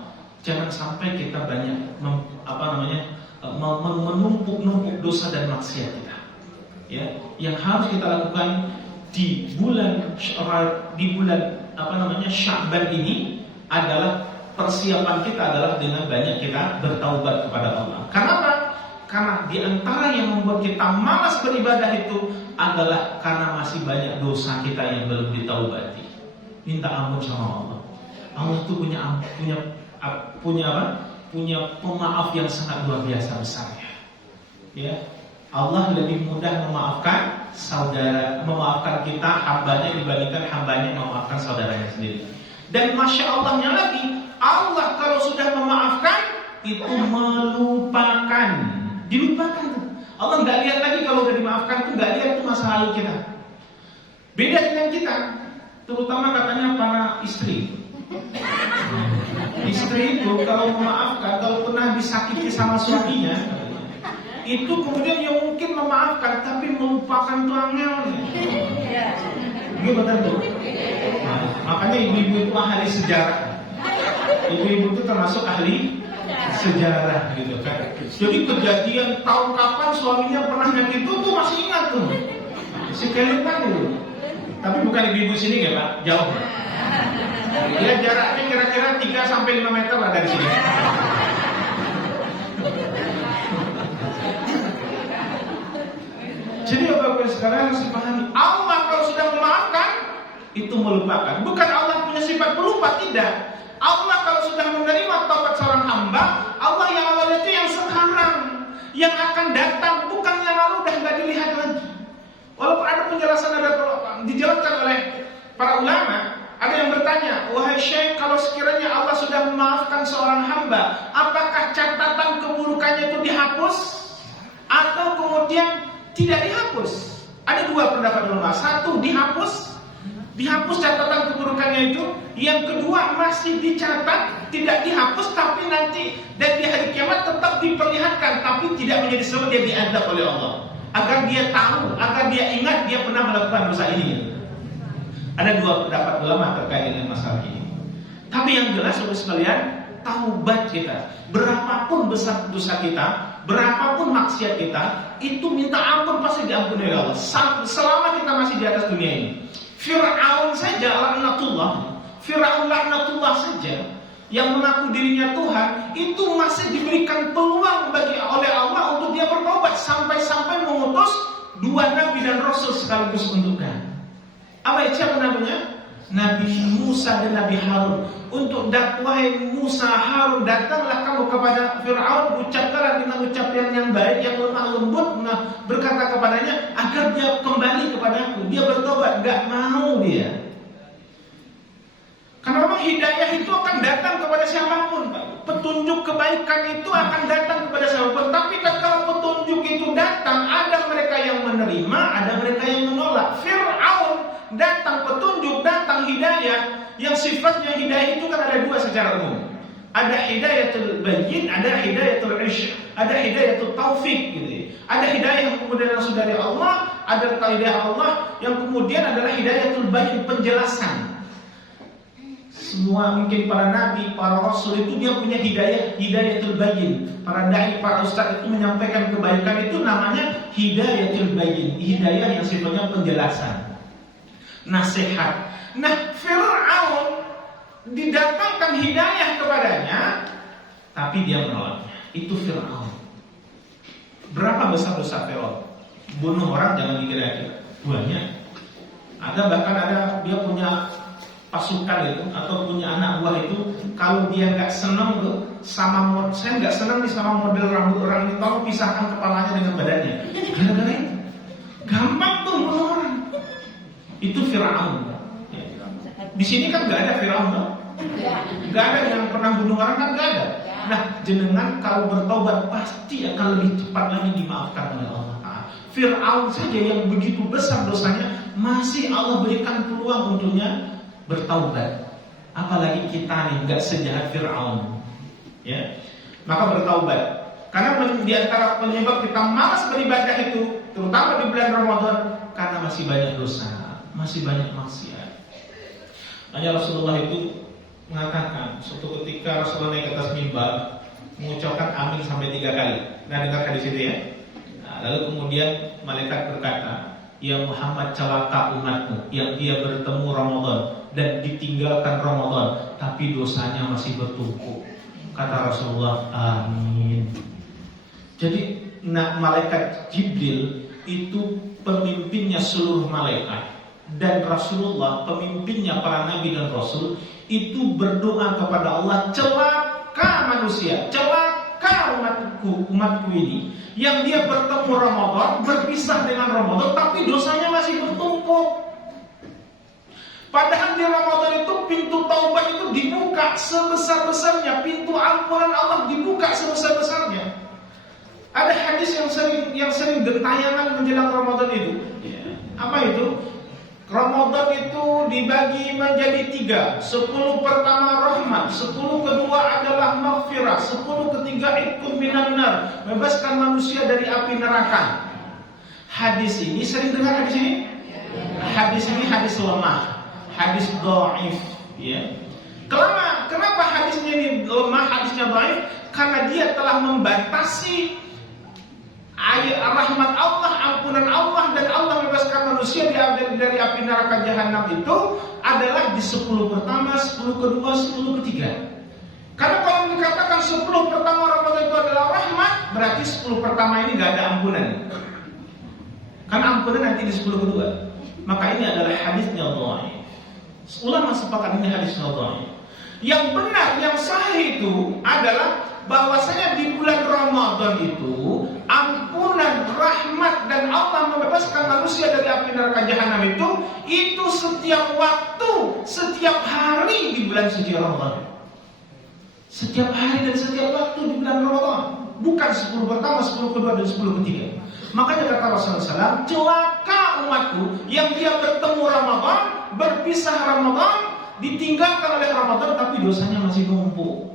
jangan sampai kita banyak menumpuk dosa dan maksiat kita. Ya, yang harus kita lakukan di bulan Sya'ban ini adalah persiapan kita adalah dengan banyak kita bertaubat kepada Allah. Kenapa? Karena di antara yang membuat kita malas beribadah itu adalah karena masih banyak dosa kita yang belum ditaubati. Minta ampun sama Allah. Allah itu punya pemaaf yang sangat luar biasa besarnya. Ya, Allah lebih mudah memaafkan kita hambanya dibandingkan hambanya memaafkan saudaranya sendiri. Dan masya Allahnya lagi, Allah kalau sudah memaafkan itu melupakan, dilupakan. Allah nggak lihat lagi kalau udah dimaafkan tuh, nggak lihat tuh masa lalu kita. Beda dengan kita, terutama katanya para istri. Istri itu kalau memaafkan, kalau pernah disakiti sama suaminya, itu kemudian yang mungkin memaafkan tapi melupakan tuh angelnya. Gitu betul tuh. Nah, makanya ibu-ibu itu ahli sejarah. Ibu-ibu itu termasuk ahli sejarah gitu kan. Jadi kejadian tahun kapan suaminya pernah nyakit itu tuh masih ingat tuh. Sekelipan gitu. Tapi bukan ibu-ibu sini ya Pak, jauh. Ya jaraknya kira-kira 3-5 meter lah dari sini. Jadi Bapak-Bapak sekalian harus dipahami, Allah kalau sudah memaafkan itu melupakan. Bukan Allah punya sifat pelupa, tidak. Allah kalau sudah menerima taubat seorang hamba, Allah yang awalnya itu yang sekarang, yang akan datang, bukan yang lalu udah nggak dilihat lagi. Walaupun ada penjelasan dijelaskan oleh para ulama, ada yang bertanya, wahai Syekh, kalau sekiranya Allah sudah memaafkan seorang hamba, apakah catatan keburukannya itu dihapus atau kemudian tidak dihapus? Ada dua pendapat ulama. Satu, dihapus catatan keburukannya itu. Yang kedua, masih dicatat, tidak dihapus, tapi nanti dan di hari kiamat tetap diperlihatkan, tapi tidak menjadi sebab dia diazab oleh Allah. Agar dia tahu, agar dia ingat dia pernah melakukan dosa ini. Ada dua pendapat ulama terkait dengan masalah ini. Tapi yang jelas saudara sekalian, taubat kita, berapapun besar dosa kita, berapapun maksiat kita, itu minta ampun pasti diampuni oleh Allah. Selama kita masih di atas dunia ini. Fir'aun saja laknatullah saja yang mengaku dirinya Tuhan, itu masih diberikan peluang oleh Allah untuk dia bertobat, sampai-sampai mengutus 2 nabi dan rasul sekaligus untuknya. Apa itu siapa namanya? Nabi Musa dan Nabi Harun. Untuk dakwahai Musa, Harun, datanglah kamu kepada Fir'aun, ucapkanlah dengan ucapan yang baik, yang lemah lembut, berkata kepadanya agar dia kembali kepadaku, dia bertobat. Gak mau dia. Karena memang hidayah itu akan datang kepada siapapun, Pak. Petunjuk kebaikan itu akan datang kepada siapapun. Tapi kalau petunjuk itu datang, ada mereka yang menerima, ada mereka yang menolak. Fir'aun datang petunjuk, datang hidayah. Yang sifatnya hidayah itu kan ada dua secara umum. Ada hidayatul bayyin, ada hidayatul irsyad, ada hidayatul taufik gitu. Ada hidayah yang kemudian langsung dari Allah, ada hidayah Allah yang kemudian adalah hidayatul bayyin, penjelasan. Semua mungkin para nabi, para rasul itu dia punya hidayatul bayyin. Para dai, para ustaz itu menyampaikan kebaikan itu namanya hidayatul bayyin, hidayah yang sifatnya penjelasan, nasihat. Nah, Fir'aun didatangkan hidayah kepadanya, tapi dia menolaknya. Itu Fir'aun. Berapa besar dosa Fir'aun? Bunuh orang jangan dikira-kira, banyak. Bahkan ada dia punya pasukan itu atau punya anak buah itu, kalau dia nggak senang tuh sama saya nggak senang nih sama model rambut orang ini, tolong pisahkan kepalanya dengan badannya. Gara-gara itu gampang tuh bunuh orang. Itu Fir'aun. Di sini kan nggak ada Fir'aun, nggak ada yang pernah bunuh orang, kan nggak ada. Nah, jenengan kalau bertobat pasti akan lebih cepat lagi dimaafkan oleh Allah. Fir'aun saja yang begitu besar dosanya masih Allah berikan peluang untuknya bertaubat. Apalagi kita nih nggak sejahat Fir'aun, ya. Maka bertaubat. Karena di antara penyebab kita malas beribadah itu, terutama di bulan Ramadan, karena masih banyak dosa, masih banyak maksiat. Hanya Rasulullah itu mengatakan, suatu ketika Rasulullah naik ke atas mimbar, mengucapkan amin sampai 3 kali. Nah, dengarkan di situ ya. Nah, lalu kemudian malaikat berkata, ya Muhammad celaka umatmu yang dia bertemu Ramadan dan ditinggalkan Ramadan tapi dosanya masih bertumpuk. Kata Rasulullah, amin. Jadi malaikat Jibril itu pemimpinnya seluruh malaikat, dan Rasulullah pemimpinnya para nabi dan rasul itu berdoa kepada Allah, celaka manusia, celaka umatku ini yang dia bertemu Ramadan, berpisah dengan Ramadan tapi dosanya masih bertumpuk. Padahal di Ramadan itu pintu taubat itu dibuka sebesar-besarnya, pintu ampunan Allah dibuka sebesar-besarnya. Ada hadis yang sering gentayangan menjelang Ramadan itu. Apa itu? Ramadan itu dibagi menjadi 3. 10 pertama rahmat, 10 kedua adalah maghfirah, 10 ketiga itqun minan nar, bebaskan manusia dari api neraka. Hadis ini sering dengar hadis ini? Hadis ini hadis lemah, hadis dhaif, ya. Kenapa hadisnya ini lemah, hadisnya dhaif? Karena dia telah membatasi ayat rahmat Allah, ampunan Allah, dan Allah bebaskan manusia dari api neraka jahanam itu adalah di 10 pertama, 10 kedua, 10 ketiga. Karena kalau dikatakan 10 pertama Ramadan itu adalah rahmat, berarti 10 pertama ini gak ada ampunan. Karena ampunan nanti di 10 kedua. Maka ini adalah hadisnya dhaif. Ulama sepakat ini hadisnya dhaif. Yang benar, yang sahih itu adalah bahwasanya di bulan Ramadan itu ampunan, rahmat, dan Allah membebaskan manusia dari api neraka jahanam itu setiap waktu, setiap hari di bulan suci Ramadan. Setiap hari dan setiap waktu di bulan Ramadan. Bukan 10 pertama, 10 kedua, dan 10 ketiga. Makanya kata Rasulullah SAW, celaka umatku yang dia bertemu Ramadan, berpisah Ramadan, ditinggalkan oleh Ramadan tapi dosanya masih numpuk.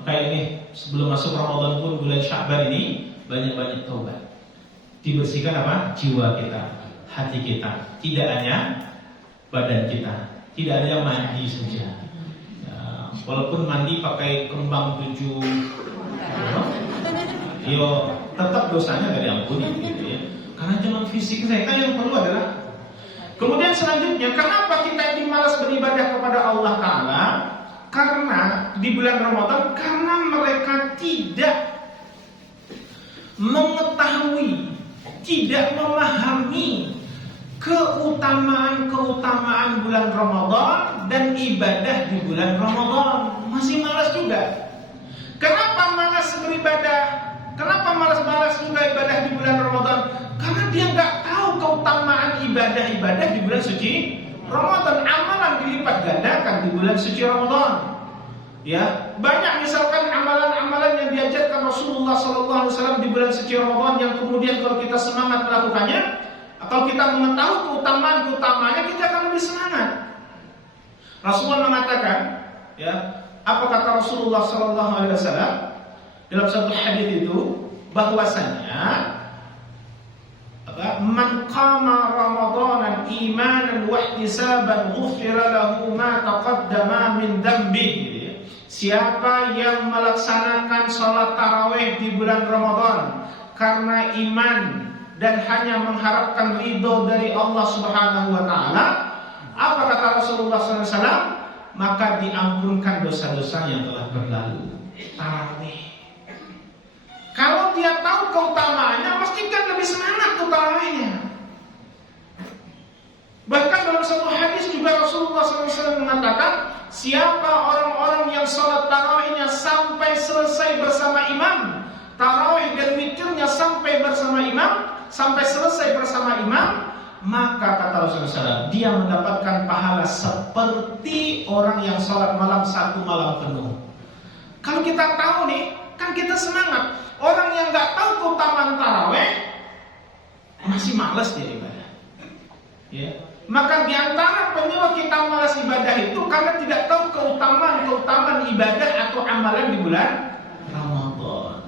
Maka ini sebelum masuk Ramadan pun bulan Sya'ban ini banyak-banyak taubat. Dibersihkan apa? Jiwa kita, hati kita, tidak hanya badan kita. Tidak hanya mandi saja. Ya, walaupun mandi pakai kembang 7, yo tetap dosanya gak diampuni gitu ya. Karena cuma fisik saya. Yang perlu adalah kemudian selanjutnya, kenapa kita ini malas beribadah kepada Allah Ta'ala? Karena di bulan Ramadan, karena mereka tidak mengetahui, tidak memahami keutamaan bulan Ramadan dan ibadah di bulan Ramadan. Masih malas juga. Kenapa malas beribadah? Kenapa malas juga ibadah di bulan Ramadan? Karena dia nggak tahu keutamaan ibadah-ibadah di bulan suci Ramadan. Amalan dilipat gandakan di bulan suci Ramadan. Ya, banyak misalkan amalan-amalan yang diajarkan Rasulullah SAW di bulan suci Ramadan yang kemudian kalau kita semangat melakukannya, kalau kita mengetahui keutamaannya, kita akan lebih semangat. Rasulullah mengatakan, ya, apa kata Rasulullah SAW dalam satu hadis itu, bahwasanya man qama ramadanan imanan wa ihtisaban ghufira lahu ma taqaddama min dhanbihi. Siapa yang melaksanakan sholat tarawih di bulan Ramadan karena iman dan hanya mengharapkan ridho dari Allah Subhanahu wa Ta'ala, apa kata Rasulullah SAW? Maka diampunkan dosa-dosa yang telah berlalu. Tarawih. Kalau dia tahu keutamaannya, mesti kan lebih semangat tuh tarawihnya. Bahkan dalam satu hadis juga Rasulullah SAW mengatakan, siapa orang-orang yang sholat tarawihnya sampai selesai bersama imam, tarawih dan witirnya sampai bersama imam, sampai selesai bersama imam, maka kata Rasulullah SAW, dia mendapatkan pahala seperti orang yang sholat malam 1 malam penuh. Kalau kita tahu nih, kan kita semangat. Orang yang nggak tahu keutamaan tarawih masih malas dia ibadah. Ya. Maka diantara penyebab kita malas ibadah itu karena tidak tahu keutamaan ibadah atau amalan di bulan Ramadan.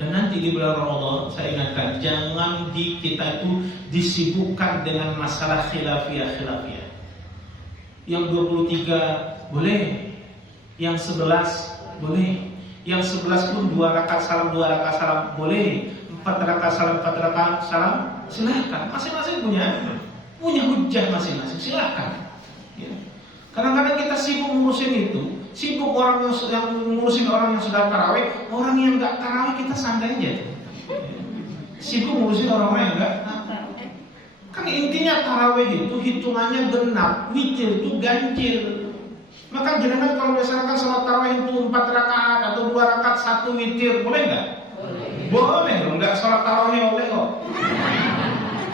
Dan nanti di bulan Ramadan saya ingatkan, jangan kita itu disibukkan dengan masalah khilafiyah. Yang 23 boleh, yang 11 boleh, yang 11 pun 2 rakaat salam boleh, 4 4 rakaat salam, silahkan. Masing-masing punya hujah masing-masing, silahkan. Ya. Kadang-kadang kita sibuk ngurusin itu, sibuk orang yang ngurusin orang yang sudah tarawih, orang yang nggak tarawih kita santai aja. Sibuk ngurusin orang-orang yang nggak. Kan intinya tarawih itu hitungannya genap, witir itu ganjil. Maka jenengan kalau misalkan sholat tarawih itu 4 rakaat atau 2 rakaat 1 witir, boleh nggak? Boleh dong, nggak sholat tarawih boleh kok.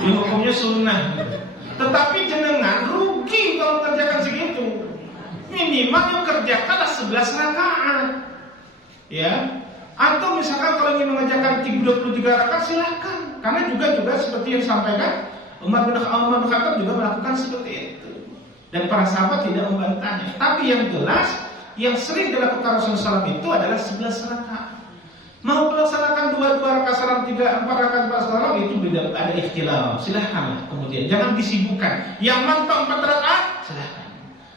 Ini hukumnya sunnah. Tetapi jenengan rugi kalau kerjakan segitu. Minimal yang kerjakanlah 11 rakaat. Ya. Atau misalkan kalau ingin mengerjakan 23 rakaat silahkan. Karena juga seperti yang disampaikan Umar bin Khattab juga melakukan seperti itu. Dan para sahabat tidak membantahnya. Tapi yang jelas, yang sering dilakukan Rasulullah SAW itu adalah 11 rakaat. Mau melaksanakan 2 rakaat salam, 3, 4 rakaat salam itu beda, ada ikhtilaf. Silahkan kemudian, jangan disibukkan. Yang mantap 4 rakaat, silahkan.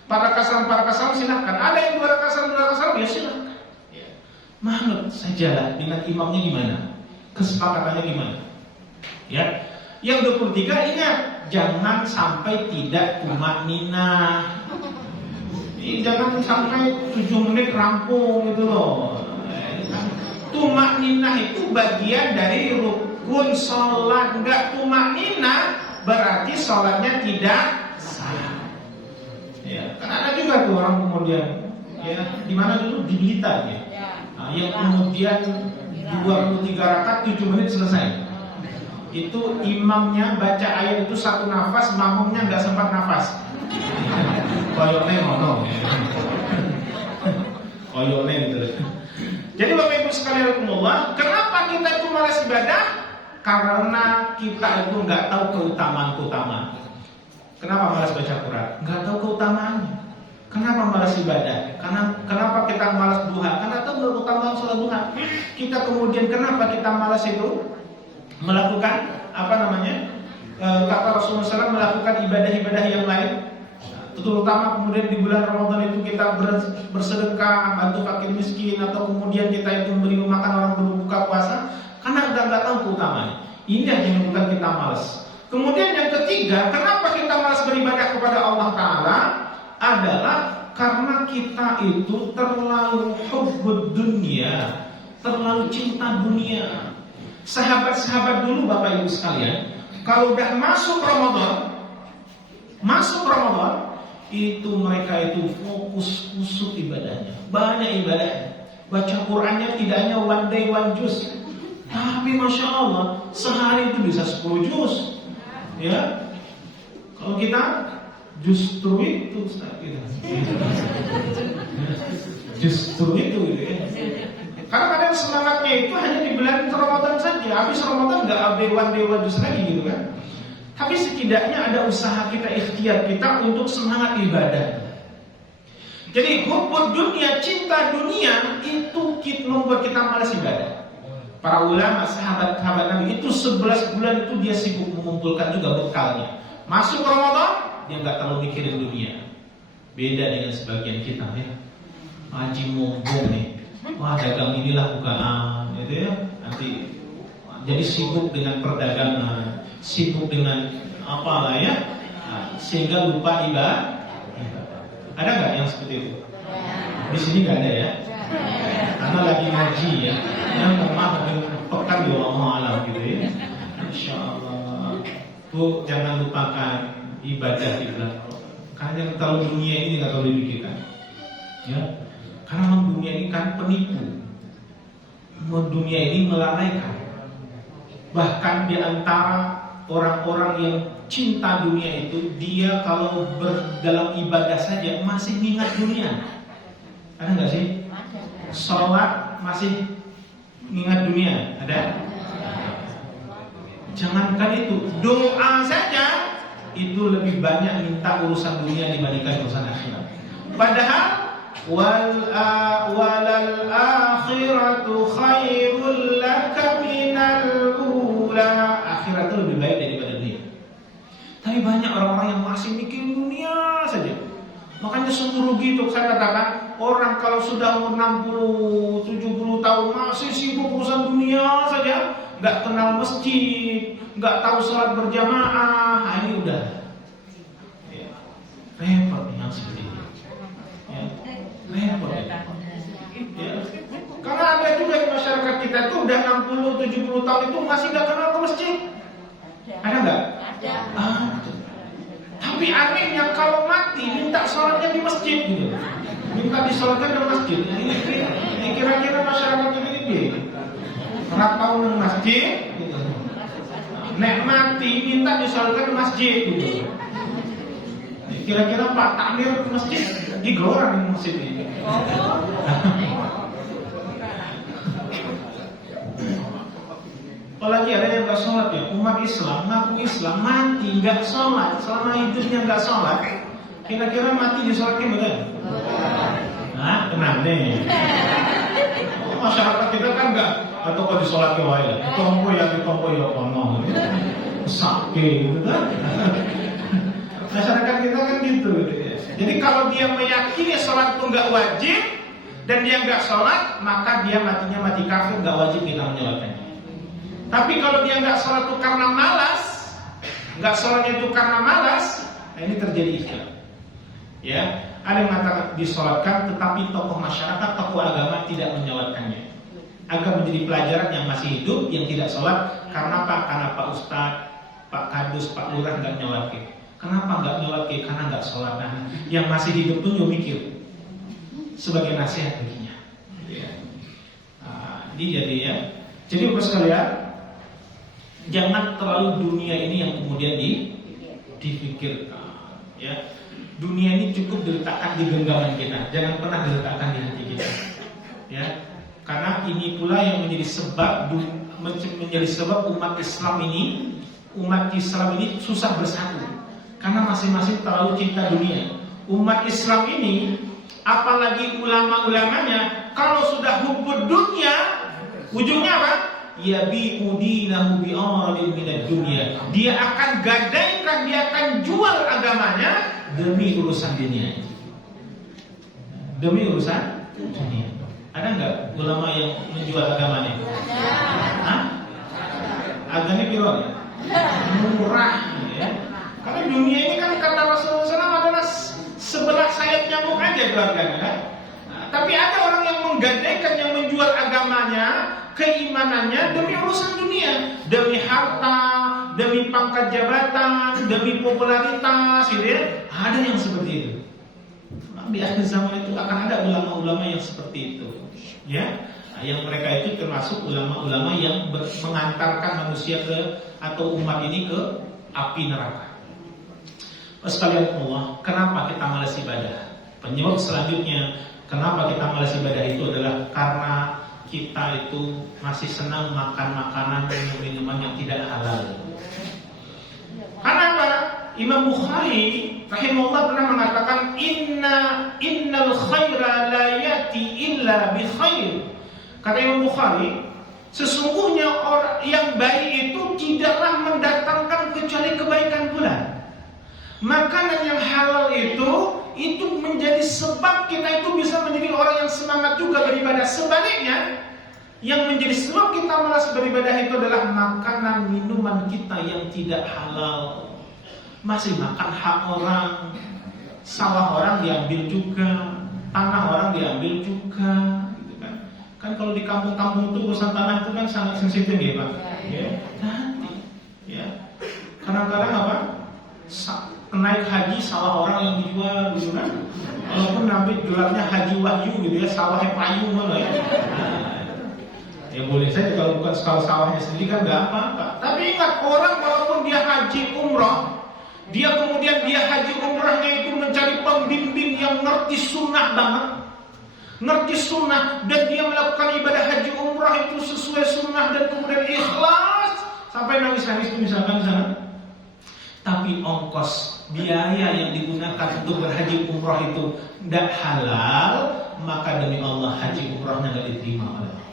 4 rakaat salam, silahkan. Ada yang 2 rakaat salam, ya silahkan. Ya. Manut sajalah dengan imamnya gimana, kesepakatannya gimana. Ya. Yang 23 ingat, jangan sampai tidak tumakninah. Jangan sampai 7 menit rampung gitu loh. Tumakninah itu bagian dari rukun sholat. Enggak tumakninah berarti sholatnya tidak sah. Ya, kan ada juga tuh orang kemudian, ya, di mana dulu di Blitar ya. Nah, yang kemudian 23 rakaat 7 menit selesai. Itu imamnya baca ayat itu 1 nafas, makmumnya nggak sempat nafas. Koyone ngono. Koyone gitu. Jadi Bapak Ibu sekalian rahimakumullah, kenapa kita itu malas ibadah? Karena kita itu nggak tahu keutamaan. Kenapa malas baca Quran? Nggak tahu keutamaannya. Kenapa malas ibadah? Kenapa kita malas duha? Karena tahu keutamaan sholat duha. Kita kemudian kenapa kita malas itu melakukan kata Rasulullah SAW melakukan ibadah-ibadah yang lain. Terutama kemudian di bulan Ramadan itu kita bersedekah, bantu fakir miskin, atau kemudian kita itu memberi makan orang berbuka puasa, karena udah nggak tahu keutamaan. Ini yang menyebabkan kita malas. Kemudian yang ketiga, kenapa kita malas beribadah kepada Allah Taala adalah karena kita itu terlalu hubbud dunia, terlalu cinta dunia. Sahabat-sahabat dulu Bapak Ibu sekalian, kalau udah masuk Ramadan, itu mereka itu fokus kusuk ibadahnya, banyak ibadahnya. Baca Qurannya tidak hanya one day one juz, tapi masya Allah sehari itu bisa 10 juz. Ya, kalau kita justru itu gitu ya. Kadang-kadang semangatnya itu hanya di bulan Ramadan saja. Habis Ramadan nggak one day one juz lagi gitu kan. Tapi setidaknya ada usaha kita, ikhtiar kita untuk semangat ibadah. Jadi hubbud dunia, cinta dunia itu membuat kita malas ibadah. Para ulama, sahabat-sahabat Nabi itu 11 bulan itu dia sibuk mengumpulkan juga bekalnya. Masuk Ramadan, dia nggak terlalu mikirin dunia. Beda dengan sebagian kita ya. Haji mumpung nih. Wah, dagang inilah bukaan, gitu ya. Nanti jadi sibuk dengan perdagangan, sibuk dengan apalah ya, sehingga lupa ibadah. Ada nggak yang seperti itu? Di sini nggak ada ya, karena lagi ngaji ya. Yang maaf pekan di Allah alam gitu ya. Insya Allah, Bu jangan lupakan ibadah di bulan Ramadan. Karena yang tahu dunia ini nggak tahu dipikirkan, ya. Karena dunia ini kan penipu, dunia ini melalaikan. Bahkan di antara orang-orang yang cinta dunia itu, dia kalau dalam ibadah saja masih ingat dunia. Ada nggak sih? Sholat masih ingat dunia, ada? Jangankan itu, doa saja itu lebih banyak minta urusan dunia dibandingkan urusan akhirat. Padahal walal akhiratu khairul laka minal ula. Akhirat itu lebih baik daripada dunia. Tapi banyak orang-orang yang masih mikirin dunia saja. Makanya sungguh rugi itu saya katakan, orang kalau sudah umur 60, 70 tahun masih sibuk urusan dunia saja, nggak kenal masjid, nggak tahu sholat berjamaah, nah ini udah ya, repot yang seperti ini. Ya, repot. Ya. Karena ada juga di masyarakat kita itu udah 60-70 tahun itu masih nggak kenal ke masjid. Ada nggak? Ada. Tapi anehnya kalau mati minta sholatnya di masjid gitu. Minta disolatkan di masjid. Ini kira-kira masyarakat ini nggak tahu di masjid gitu. Nek mati minta disolatkan di masjid gitu. Kira-kira Pak Takmir ke masjid digelora di masjid ini. Apalagi ada yang nggak sholat ya, umat Islam ngaku Islam mati nggak sholat, selama hidupnya nggak sholat, kira-kira mati disolatkan betul? Nah, kenal deh. Masyarakat kita kan nggak, atau kalau disolatkan wae, ditompo ya kono, sakit gitu kan? Masyarakat kita kan gitu. Jadi kalau dia meyakini sholat itu nggak wajib dan dia nggak sholat, maka dia matinya mati kafir, nggak wajib kita menyolatkannya. Tapi kalau dia nggak sholat itu karena malas, nggak sholatnya itu karena malas, nah ini terjadi ikhtilaf. Ya, ada yang mengatakan disolatkan, tetapi tokoh masyarakat, tokoh agama tidak menyolatkannya. Agar menjadi pelajaran yang masih hidup, yang tidak sholat. Karena apa? Karena Pak Ustadz, Pak Kadus, Pak Lurah nggak nyolatkan. Kenapa nggak nyolatkan? Karena nggak sholat. Nah, yang masih hidup tuh mikir sebagai nasihat baginya. Ya. Nah, ini jadi ya. Jadi Bapak sekalian, jangan terlalu dunia ini yang kemudian dipikirkan, ya. Dunia ini cukup diletakkan di genggaman kita, jangan pernah diletakkan di hati kita, ya. Karena ini pula yang menjadi sebab umat Islam ini susah bersatu, karena masing-masing terlalu cinta dunia. Umat Islam ini, apalagi ulama-ulamanya, kalau sudah hubbud dunia, ujungnya apa? Yabi'u dinahu bi'aradin minad dunya. Dia akan gadaikan, dia akan jual agamanya demi urusan dunia. Demi urusan dunia. Ada enggak ulama yang menjual agamanya? Hah? Agamanya piro ya? Murah ya. Karena dunia ini kan kata Rasulullah SAW adalah sebelah sayap nyamuk aja keluarganya kan? Nah, tapi ada orang yang menggadaikan, yang menjual agamanya, keimanannya demi urusan dunia, demi harta, demi pangkat jabatan, demi popularitas, gitu ya. Ada yang seperti itu. Di akhir zaman itu akan ada ulama-ulama yang seperti itu, ya. Nah, yang mereka itu termasuk ulama-ulama yang mengantarkan manusia ke atau umat ini ke api neraka. Sekalian Allah, kenapa kita malas ibadah? Penyebab selanjutnya, kenapa kita malas ibadah itu adalah karena kita itu masih senang makan makanan dan minuman yang tidak halal. Karena apa? Imam Bukhari rahimahullah pernah mengatakan innal khaira la yati illa bi khair. Kata Imam Bukhari, sesungguhnya orang yang baik itu tidaklah mendatangkan kecuali kebaikan pula. Makanan yang halal itu menjadi sebab kita itu bisa menjadi orang yang semangat juga beribadah. Sebaliknya, yang menjadi sebab kita malas beribadah itu adalah makanan minuman kita yang tidak halal. Masih makan hak orang, sawah orang diambil juga, tanah orang diambil juga, gitu kan? Kan kalau di kampung-kampung itu urusan tanah itu kan sangat sensitif ya Pak. Ya, nanti, ya. Kadang-kadang apa? Naik haji sawah orang yang dijual gitu kan. Walaupun nanti gelarnya Haji Wahyu gitu ya, sawahnya payu malah ya. Ya boleh saja kalau bukan sawahnya sendiri kan nggak apa-apa. Tapi ingat, orang walaupun dia haji umrah, dia haji umrahnya itu mencari pembimbing yang ngerti sunnah banget, ngerti sunnah, dan dia melakukan ibadah haji umrah itu sesuai sunnah dan kemudian ikhlas sampai nangis-nangis itu misalkan di sana. Tapi ongkos biaya yang digunakan untuk berhaji umrah itu tidak halal, maka demi Allah haji umrahnya tidak diterima oleh Allah.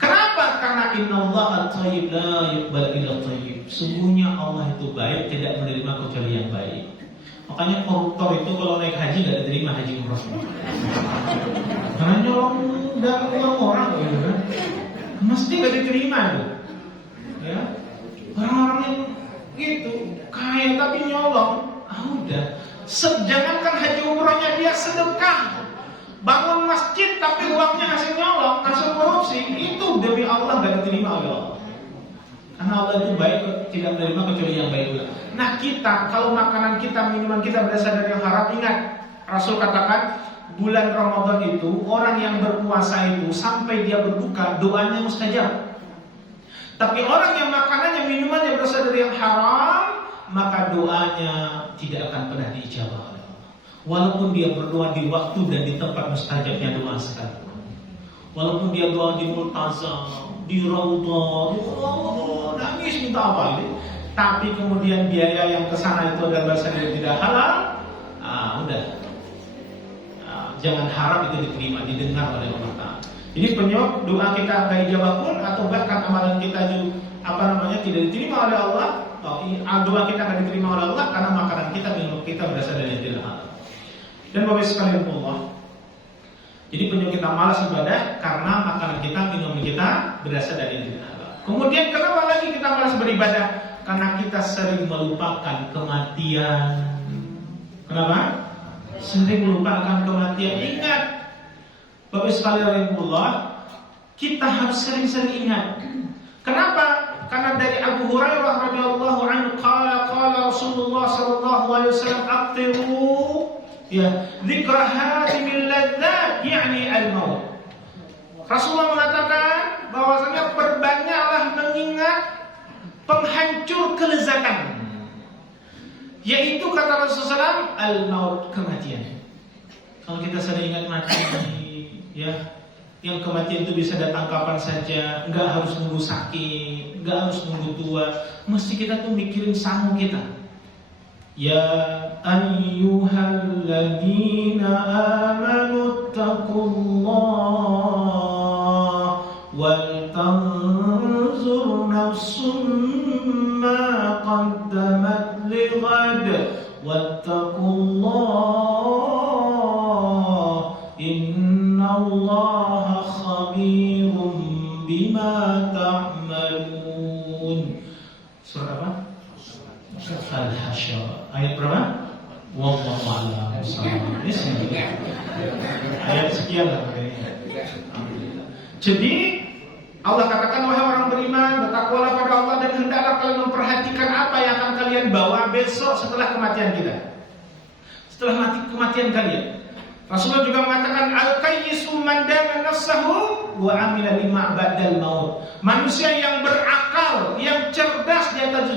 Kenapa? Karena innallaha thayyib la yuqbalu illa thayyib. Sungguhnya Allah itu baik, tidak menerima kecuali yang baik. Makanya koruptor itu kalau naik haji tidak diterima haji umrahnya. Karena nyolong dan uang orang gitu kan. mesti nggak diterima tuh. Ya, orang-orang yang gitu kaya tapi nyolong, udah. Jangankan haji umrohnya dia sedekah, bangun masjid tapi uangnya hasil nyolong, hasil korupsi, itu demi Allah nggak diterima oleh Allah. Karena Allah itu baik, tidak menerima kecuali yang baik. Nah kita, kalau makanan kita, minuman kita berasal dari yang haram, ingat Rasul katakan bulan Ramadan itu orang yang berpuasa itu sampai dia berbuka doanya mustajab. Tapi orang yang makanannya, minumannya berasal dari yang haram, maka doanya tidak akan pernah diijabah oleh Allah. Walaupun dia berdoa di waktu dan di tempat mustajabnya doa sekalipun. Walaupun dia doa di multazam, di raudhah, nangis minta apa ini. Tapi kemudian biaya yang kesana itu adalah berasal dari tidak halal, udah. Jangan harap itu diterima, didengar oleh Allah Ta'ala. Jadi penyebab doa kita gak ijabah pun atau bahkan amalan kita juga tidak diterima oleh Allah, doa kita gak diterima oleh Allah karena makanan kita, minum kita berasal dari yang tidak halal. Dan Bapak sekalian Allah, jadi penyebab kita malas ibadah karena makanan kita, minum kita berasal dari yang tidak halal. Kemudian kenapa lagi kita malas beribadah? Karena kita sering melupakan kematian. Kenapa? Sering melupakan kematian. Ingat Bapak sekalian Allah, kita harus sering-sering ingat. Kenapa? Karena dari Abu Hurairah radhiyallahu anhu qala Rasulullah sallallahu alaihi wasallam aqtiru dzikra hadimil ladzat yakni al-maut. Rasulullah mengatakan bahwasanya perbanyaklah mengingat penghancur kelezatan. Yaitu kata Rasulullah al-maut, kematian. Kalau kita sering ingat mati, ya, yang kematian itu bisa datang kapan saja, nggak harus nunggu sakit, nggak harus nunggu tua. Mesti kita tuh mikirin sangu kita. Ya ayyuhalladzina amanu taqullaha wal tanzur nafsum ma qaddamat lighad wattaqullah innallaha khabirum bima ta'malun. Surah apa? Al-Hasyr. Ayat berapa? Wallahu a'lam. Ayat sekian lah. Jadi Allah katakan, wahai orang beriman, bertakwalah pada Allah dan hendaklah kalian memperhatikan apa yang akan kalian bawa besok setelah kematian kita. Setelah kematian kalian. Rasulullah juga mengatakan al-qayyisu man dana nafsahu wa amila lima ba'dal maut. Manusia yang berakal, yang cerdas di atas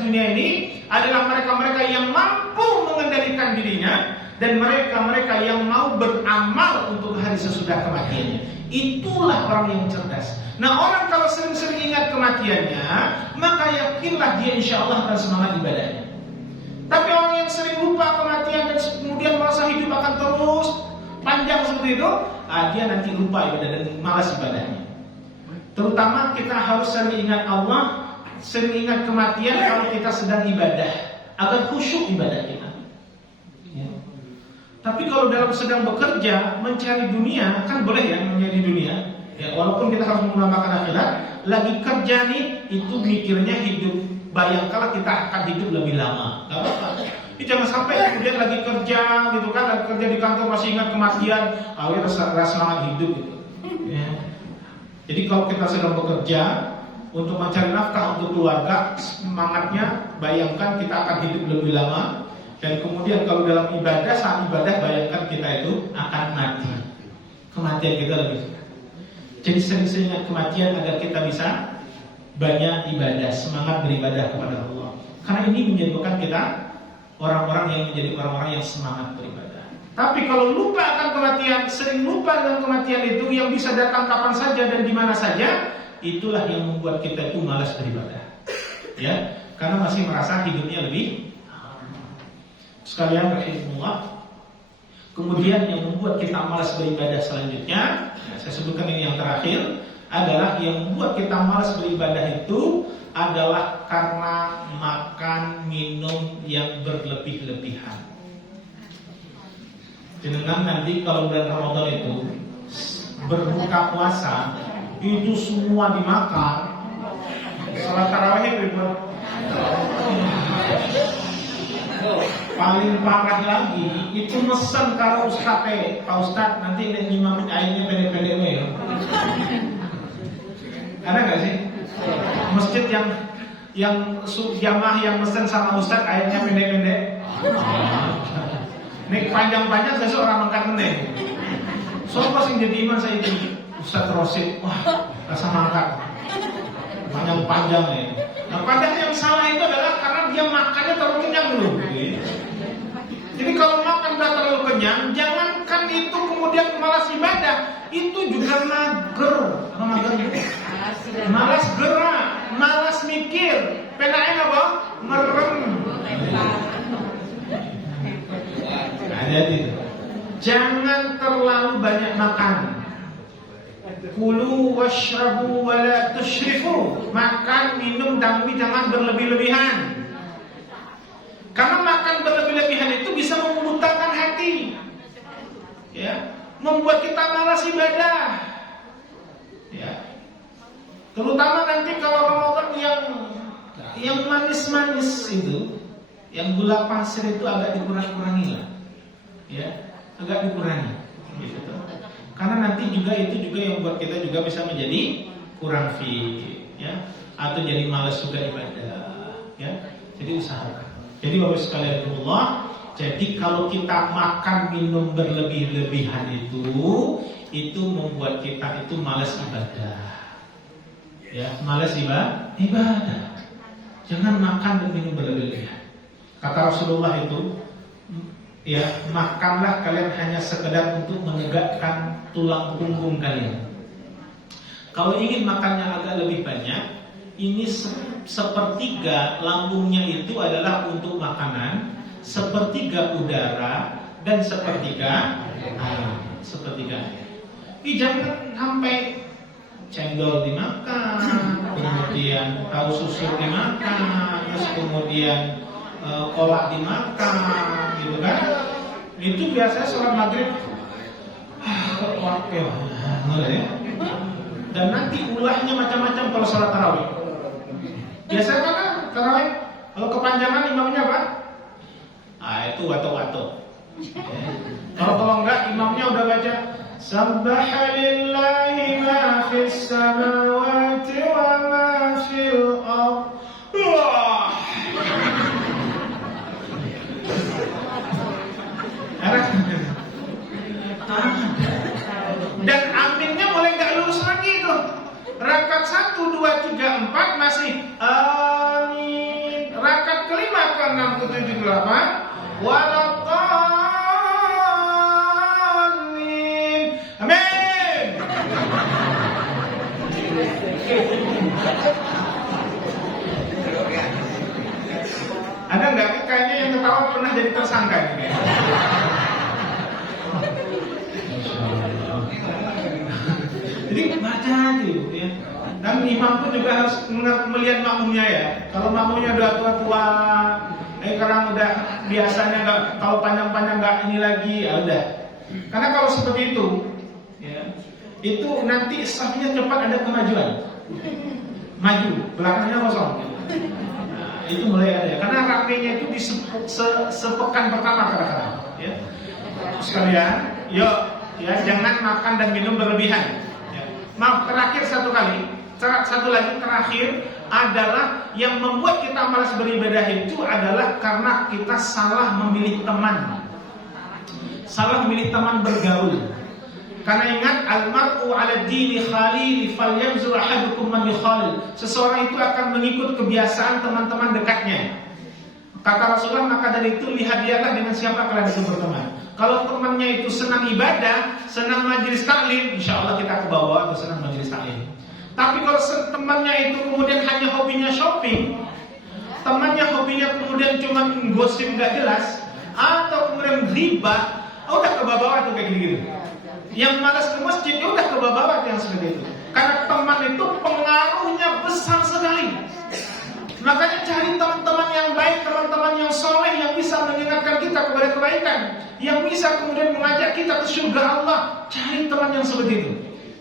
dunia ini adalah mereka-mereka yang mampu mengendalikan dirinya dan mereka-mereka yang mau beramal untuk hari sesudah kematiannya. Itulah orang yang cerdas. Nah, orang kalau sering-sering ingat kematiannya, maka yakinlah dia insya Allah akan semangat ibadahnya. Tapi orang yang sering lupa kematian dan kemudian merasa hidup akan terus panjang seperti itu, dia nanti lupa ibadah dan malas ibadahnya. Terutama kita harus sering ingat Allah, sering ingat kematian kalau kita sedang ibadah, agar khusyuk ibadah kita. Ya. Tapi kalau dalam sedang bekerja, mencari dunia, kan boleh ya mencari dunia. Ya, walaupun kita harus mengutamakan akhirat, lagi kerja nih, itu mikirnya hidup. Bayangkanlah kita akan hidup lebih lama. Gak apa-apa. Jadi jangan sampai kemudian lagi kerja gitu kan, lagi kerja di kantor masih ingat kematian, rasa semangat hidup gitu. Ya. Jadi kalau kita sedang bekerja untuk mencari nafkah untuk keluarga, semangatnya bayangkan kita akan hidup lebih lama. Dan kemudian kalau dalam ibadah, saat ibadah bayangkan kita itu akan mati. Kematian kita lebih. Jadi sering-sering ingat kematian agar kita bisa banyak ibadah, semangat beribadah kepada Allah. Karena ini menyebabkan kita orang-orang yang menjadi orang-orang yang semangat beribadah. Tapi kalau lupa akan kematian, sering lupa dengan kematian itu yang bisa datang kapan saja dan di mana saja, itulah yang membuat kita itu malas beribadah. Ya, karena masih merasa hidupnya lebih. Sekalian rahimahullah. Kemudian yang membuat kita malas beribadah selanjutnya, saya sebutkan ini yang terakhir, adalah yang membuat kita malas beribadah itu adalah karena makan minum yang berlebih-lebihan. Dengan nanti kalau bulan Ramadan itu berbuka puasa, itu semua dimakan. Salat tarawih berapa? Paling parah lagi itu mesen kalau Ustaz Pak Ustaz nanti nyimamin airnya pendek-pendek ya. Ada nggak sih masjid yang jamaah yang mesen sama Ustaz airnya pendek-pendek? Nek panjang-panjang saya seorang mangkat meneh. Sopo sing jadi imam saya itu Ustaz Rosid. Wah, rasa mangkat. Panjang-panjang ya. Nah, padahal yang salah itu adalah karena dia makannya terlalu kenyang dulu. Jadi kalau makan udah terlalu kenyang, jangankan itu kemudian malas ibadah, itu juga mager. Malas gerak, malas mikir. Penaen apa? Merem. Hati-hati. Jangan terlalu banyak makan. Kulu washrabu wala tushrifu. Makan, minum, tapi jangan berlebih-lebihan. Karena makan berlebih-lebihan itu bisa membutakan hati, ya, membuat kita malas ibadah, ya. Terutama nanti kalau Ramadan yang manis-manis itu, yang gula pasir itu agak dikurangi lah, ya, agak dikurangi, gitu. Karena nanti juga itu juga yang membuat kita juga bisa menjadi kurang fit, ya, atau jadi malas juga ibadah, ya. Jadi usahakan. Jadi Bapak sekalian Allah, jadi kalau kita makan minum berlebih-lebihan itu membuat kita itu malas ibadah. Ya, malas ibadah. Jangan makan dan minum berlebih-lebihan. Kata Rasulullah itu, ya, makanlah kalian hanya sekedar untuk menegakkan tulang punggung kalian. Kalau ingin makannya agak lebih banyak, ini sepertiga lambungnya itu adalah untuk makanan, sepertiga udara, dan sepertiga air. Jangan sampai cendol dimakan, kemudian tahu susu dimakan, terus kemudian kolak dimakan, gitu kan? Itu biasanya sholat maghrib, dan nanti ulahnya macam-macam kalau sholat tarawih. Biasanya kan tarawih kalau kepanjangan imamnya apa? Itu wato-wato. Kalau enggak imamnya udah baca Sabbaha lillahi ma fis samawati wa ma fil ardh. Dan aminnya mulai gak lurus lagi itu. Rakaat 1, 2, 3, 4 masih amin. Rakaat kelima ke 6 ke 7 ke 8 walaqamin. Amin. Ada nggak kayaknya yang ketawa pernah jadi tersangka nih? Jadi baca aja, ya. Dan imam pun juga harus melihat makmumnya ya. Kalau makmumnya udah tua-tua, karena udah biasanya nggak, kalau panjang-panjang nggak ini lagi, ya udah. Karena kalau seperti itu, ya, itu nanti safnya cepat ada kemajuan, maju, belakangnya kosong. Nah, itu mulai ada. Karena rapenya itu di sepekan pertama kadang-kadang. Ya. Sekalian, yuk, ya, jangan makan dan minum berlebihan. Maaf, terakhir satu lagi terakhir adalah yang membuat kita malas beribadah itu adalah karena kita salah memilih teman. Salah memilih teman bergaul. Karena ingat al-mar'u 'ala dini khalili falyanzur ahadukum man yukhalil. Seseorang itu akan mengikut kebiasaan teman-teman dekatnya. Kata Rasulullah, maka dari itu lihat dialah dengan siapa kalian itu berteman. Kalau temannya itu senang ibadah, senang majelis taklim, insya Allah kita ke bawah atau senang majelis taklim. Tapi kalau temannya itu kemudian hanya hobinya shopping, temannya hobinya kemudian cuma gosip gak jelas, atau kemudian riba, udah ke bawah tuh kayak gini-gini. Yang malas ke masjid, udah ke bawah yang seperti itu. Karena teman itu pengaruhnya besar sekali. Makanya cari teman-teman yang baik, teman-teman yang soleh, yang bisa mengingatkan kita kepada kebaikan, yang bisa kemudian mengajak kita ke surga Allah. Cari teman yang seperti itu.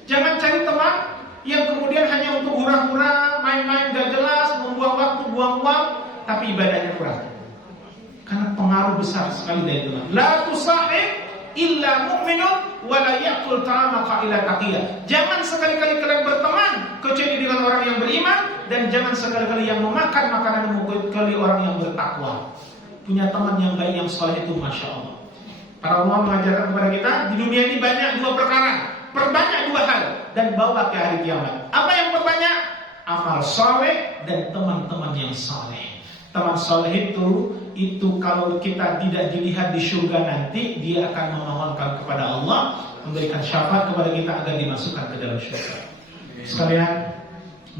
Jangan cari teman yang kemudian hanya untuk hura-hura, main-main gak jelas, membuang waktu, buang uang, tapi ibadahnya kurang. Karena pengaruh besar sekali dari teman. La tusahib illa mu'minun wa la ya'kul ta'amaka illa taqiyya. Jangan sekali-kali kalian berteman kecuali dengan orang yang beriman, dan jangan sekali-kali yang memakan makanan kecuali orang yang bertakwa. Punya teman yang baik, yang soleh itu Masya Allah. Para ulama mengajarkan kepada kita, di dunia ini banyak dua perkara, perbanyak dua hal, dan bawa ke hari kiamat. Apa yang perbanyak? Amal soleh dan teman-teman yang soleh. Teman soleh itu kalau kita tidak dilihat di surga nanti, dia akan memohonkan kepada Allah, memberikan syafaat kepada kita agar dimasukkan ke dalam surga. Sekalian,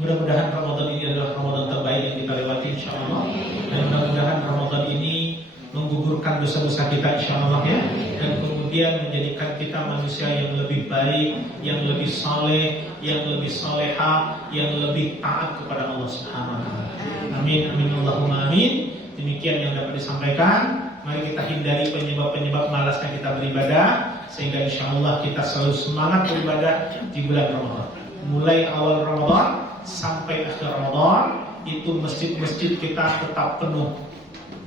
mudah-mudahan Ramadan ini adalah Ramadan terbaik yang kita lewati insyaallah. Dan mudah-mudahan Ramadan ini menggugurkan dosa-dosa kita insyaallah ya, dan kemudian menjadikan kita manusia yang lebih baik, yang lebih saleh, yang lebih salehah, yang lebih taat kepada Allah Subhanahu wa taala. Amin amin Allahumma amin. Demikian yang dapat disampaikan. Mari kita hindari penyebab-penyebab malasnya kita beribadah, sehingga insyaallah kita selalu semangat beribadah di bulan Ramadan. Mulai awal Ramadan sampai akhir Ramadan itu masjid-masjid kita tetap penuh,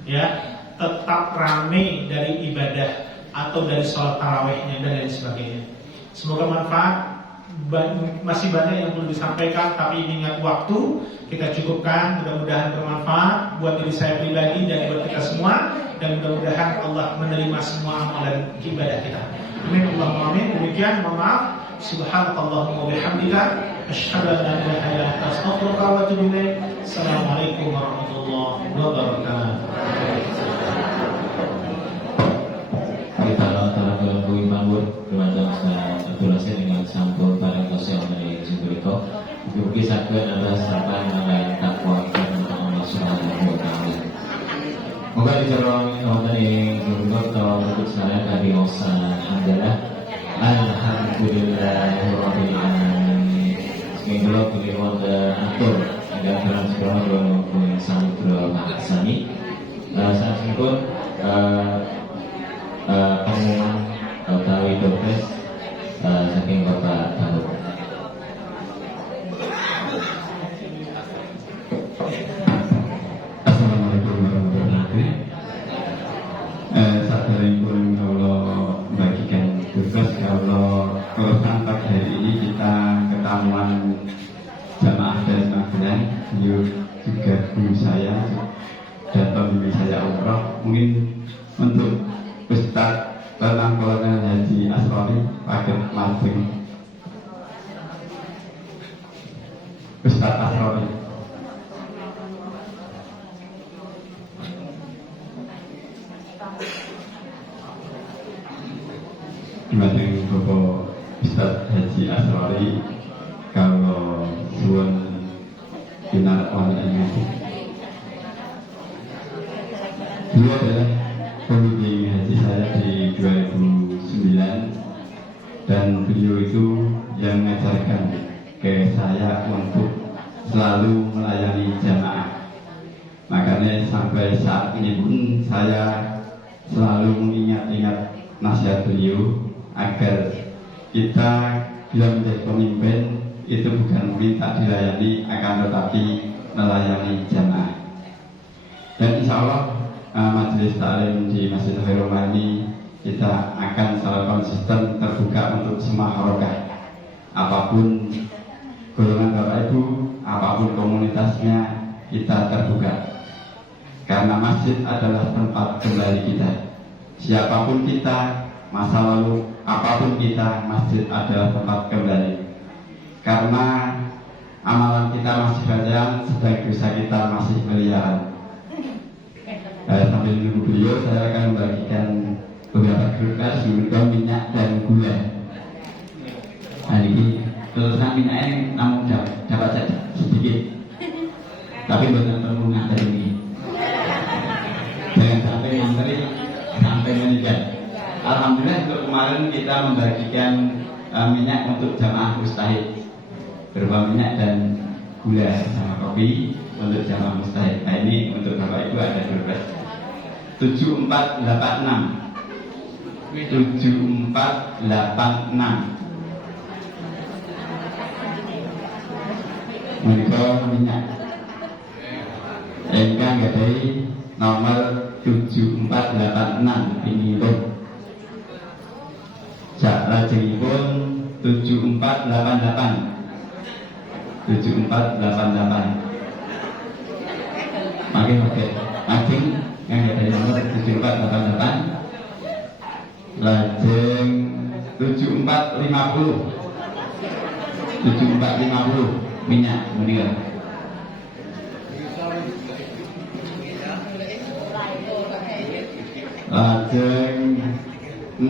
ya, tetap ramai dari ibadah atau dari sholat tarawihnya dan lain sebagainya. Semoga manfaat. Masih banyak yang perlu disampaikan, tapi ingat waktu kita cukupkan. Mudah-mudahan bermanfaat buat diri saya pribadi dan buat kita semua, dan mudah-mudahan Allah menerima semua amalan ibadah kita. Amin Allahumma amin. Demikian, mohon maaf. Subhanakallahumma wa bihamdika asyhadu an la ilaha illa anta astaghfiruka wa atubu ilaik. Assalamualaikum warahmatullahi wabarakatuh. Kita lakukan lagu Imanur Kemudian saya berhasil dengan sampul barang sosial dari Zubriko. Bukti sakit adalah serapan yang takwa dan Allah Subhanahu wa taala. Moga dicerong dari Zubriko atau untuk saya dari Osa Hamdalah. Alhamdulillahirabbil alamin. Semoga beliau wonten atur agar dalam sekolah maupun samudra bahasani. Saat pun pengumuman utawi dokes saking Bapak Daud. Assalamualaikum warahmatullahi wabarakatuh. Sadaripun kalau bagikan tugas, kalau sampai hari ini kita ketemuan jamaah dari Magelang, beliau juga guru saya dan pembimbing saya umroh. Mungkin untuk Ustaz tentang Kolonel Haji Asrori Paket Martin, Ustaz Asrori. Dibanding Bapak Ustaz Haji Asrori, kalau suwun dinar wali ini, beliau adalah pembimbing haji saya di 2009, dan beliau itu yang mengajarkan ke saya untuk selalu melayani jamaah. Makanya sampai saat ini pun saya selalu mengingat-ingat nasihat beliau agar kita bila menjadi pemimpin itu bukan minta dilayani, akan tetapi melayani jamaah. Dan insya Allah majelis taklim di Masjid Khairul Umma ini kita akan selalu konsisten terbuka untuk semua harokat, apapun golongan Bapak Ibu, apapun komunitasnya, kita terbuka. Karena masjid adalah tempat kembali kita. Siapapun kita, masa lalu apapun kita, masjid adalah tempat kembali. Karena amalan kita masih banyak, sedang dosa kita masih miliaran. Sambil menunggu beliau, saya akan membagikan beberapa kertas berupa minyak dan gula. Nah ini tulisan minyaknya namun dapat saja sedikit, tapi bukan perlu ngantar ini. Jangan sampai ngantri sampai meninggal. Alhamdulillah untuk kemarin kita membagikan minyak untuk jamaah mustahid, berupa minyak dan gula sama kopi untuk jamaah mustahid. Nah ini untuk Bapak Ibu ada kertas 7486. 7486. menika minyak ingkang gadhahi nomor 7486 pinipun sak lajengipun 7488 makin lajeng yang gadhahi nomor 7488 lajeng 7450 minyak menika lajeng 6154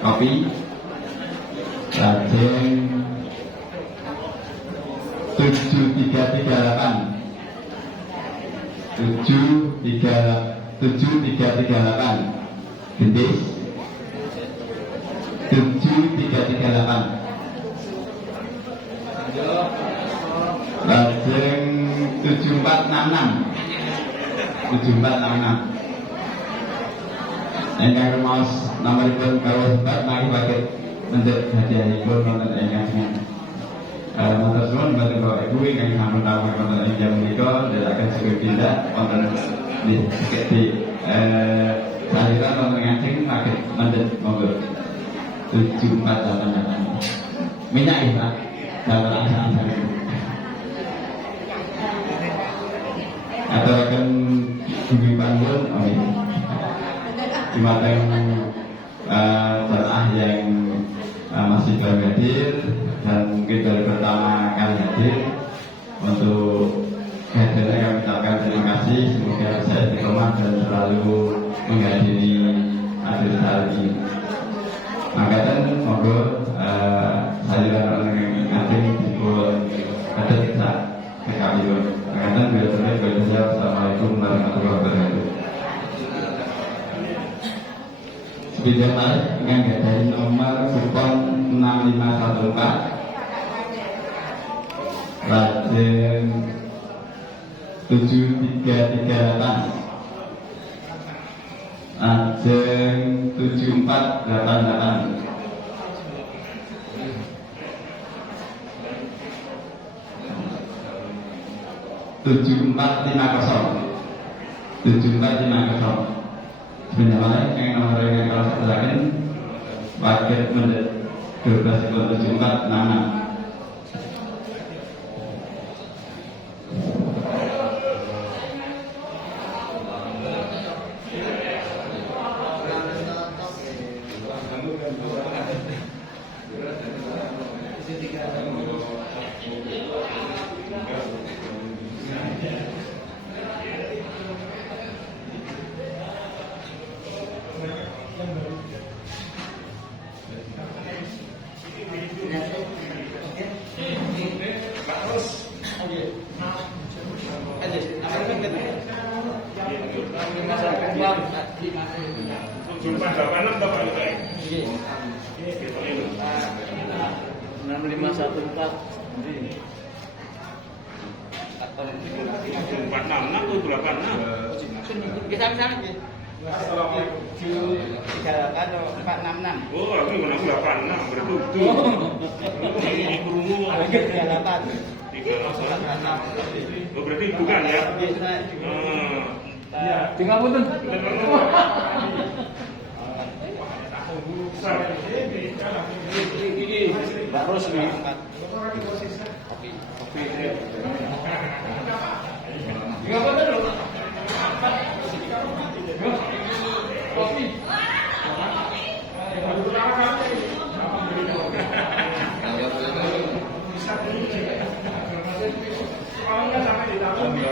kopi lajeng 7338 gendis 7338 lajeng 7466 ingkang rumaos nomoripun kawula sebat mangke paket mendhet hadiahipun wonten ing ngajengan matur suwun dhateng Bapak Ibu ingkang sampun tawuh wonten ing jam menika ndherekaken sedaya tindak wonten di saliran wonten ngajeng paket mendhet monggo 7488 minyak ya Pak dalam laksanakan atau akan bumi panggung dimateng jemaah yang masih baru hadir dan mungkin baru pertama kali hadir untuk hadirnya kami ucapkan terima kasih, semoga saya istiqomah dan selalu menghadiri hadir hari ini. Makatan monggo saya orang yang nanti dipun ada kita kekalian. Makatan biasanya saya assalamualaikum warahmatullahi wabarakatuh. Sebelum mari dengan gadai nomor kupon 6514 lajeng 7338 lajeng 7488 7450 sebenarnya yang nomor yang kalau silakan paket mendet 127466 berarti bukan ya? Tinggal punten. Mbak Rosmi. Kopi. Tinggal punten lho. Kopi. Kalau nggak sampai di tahun 9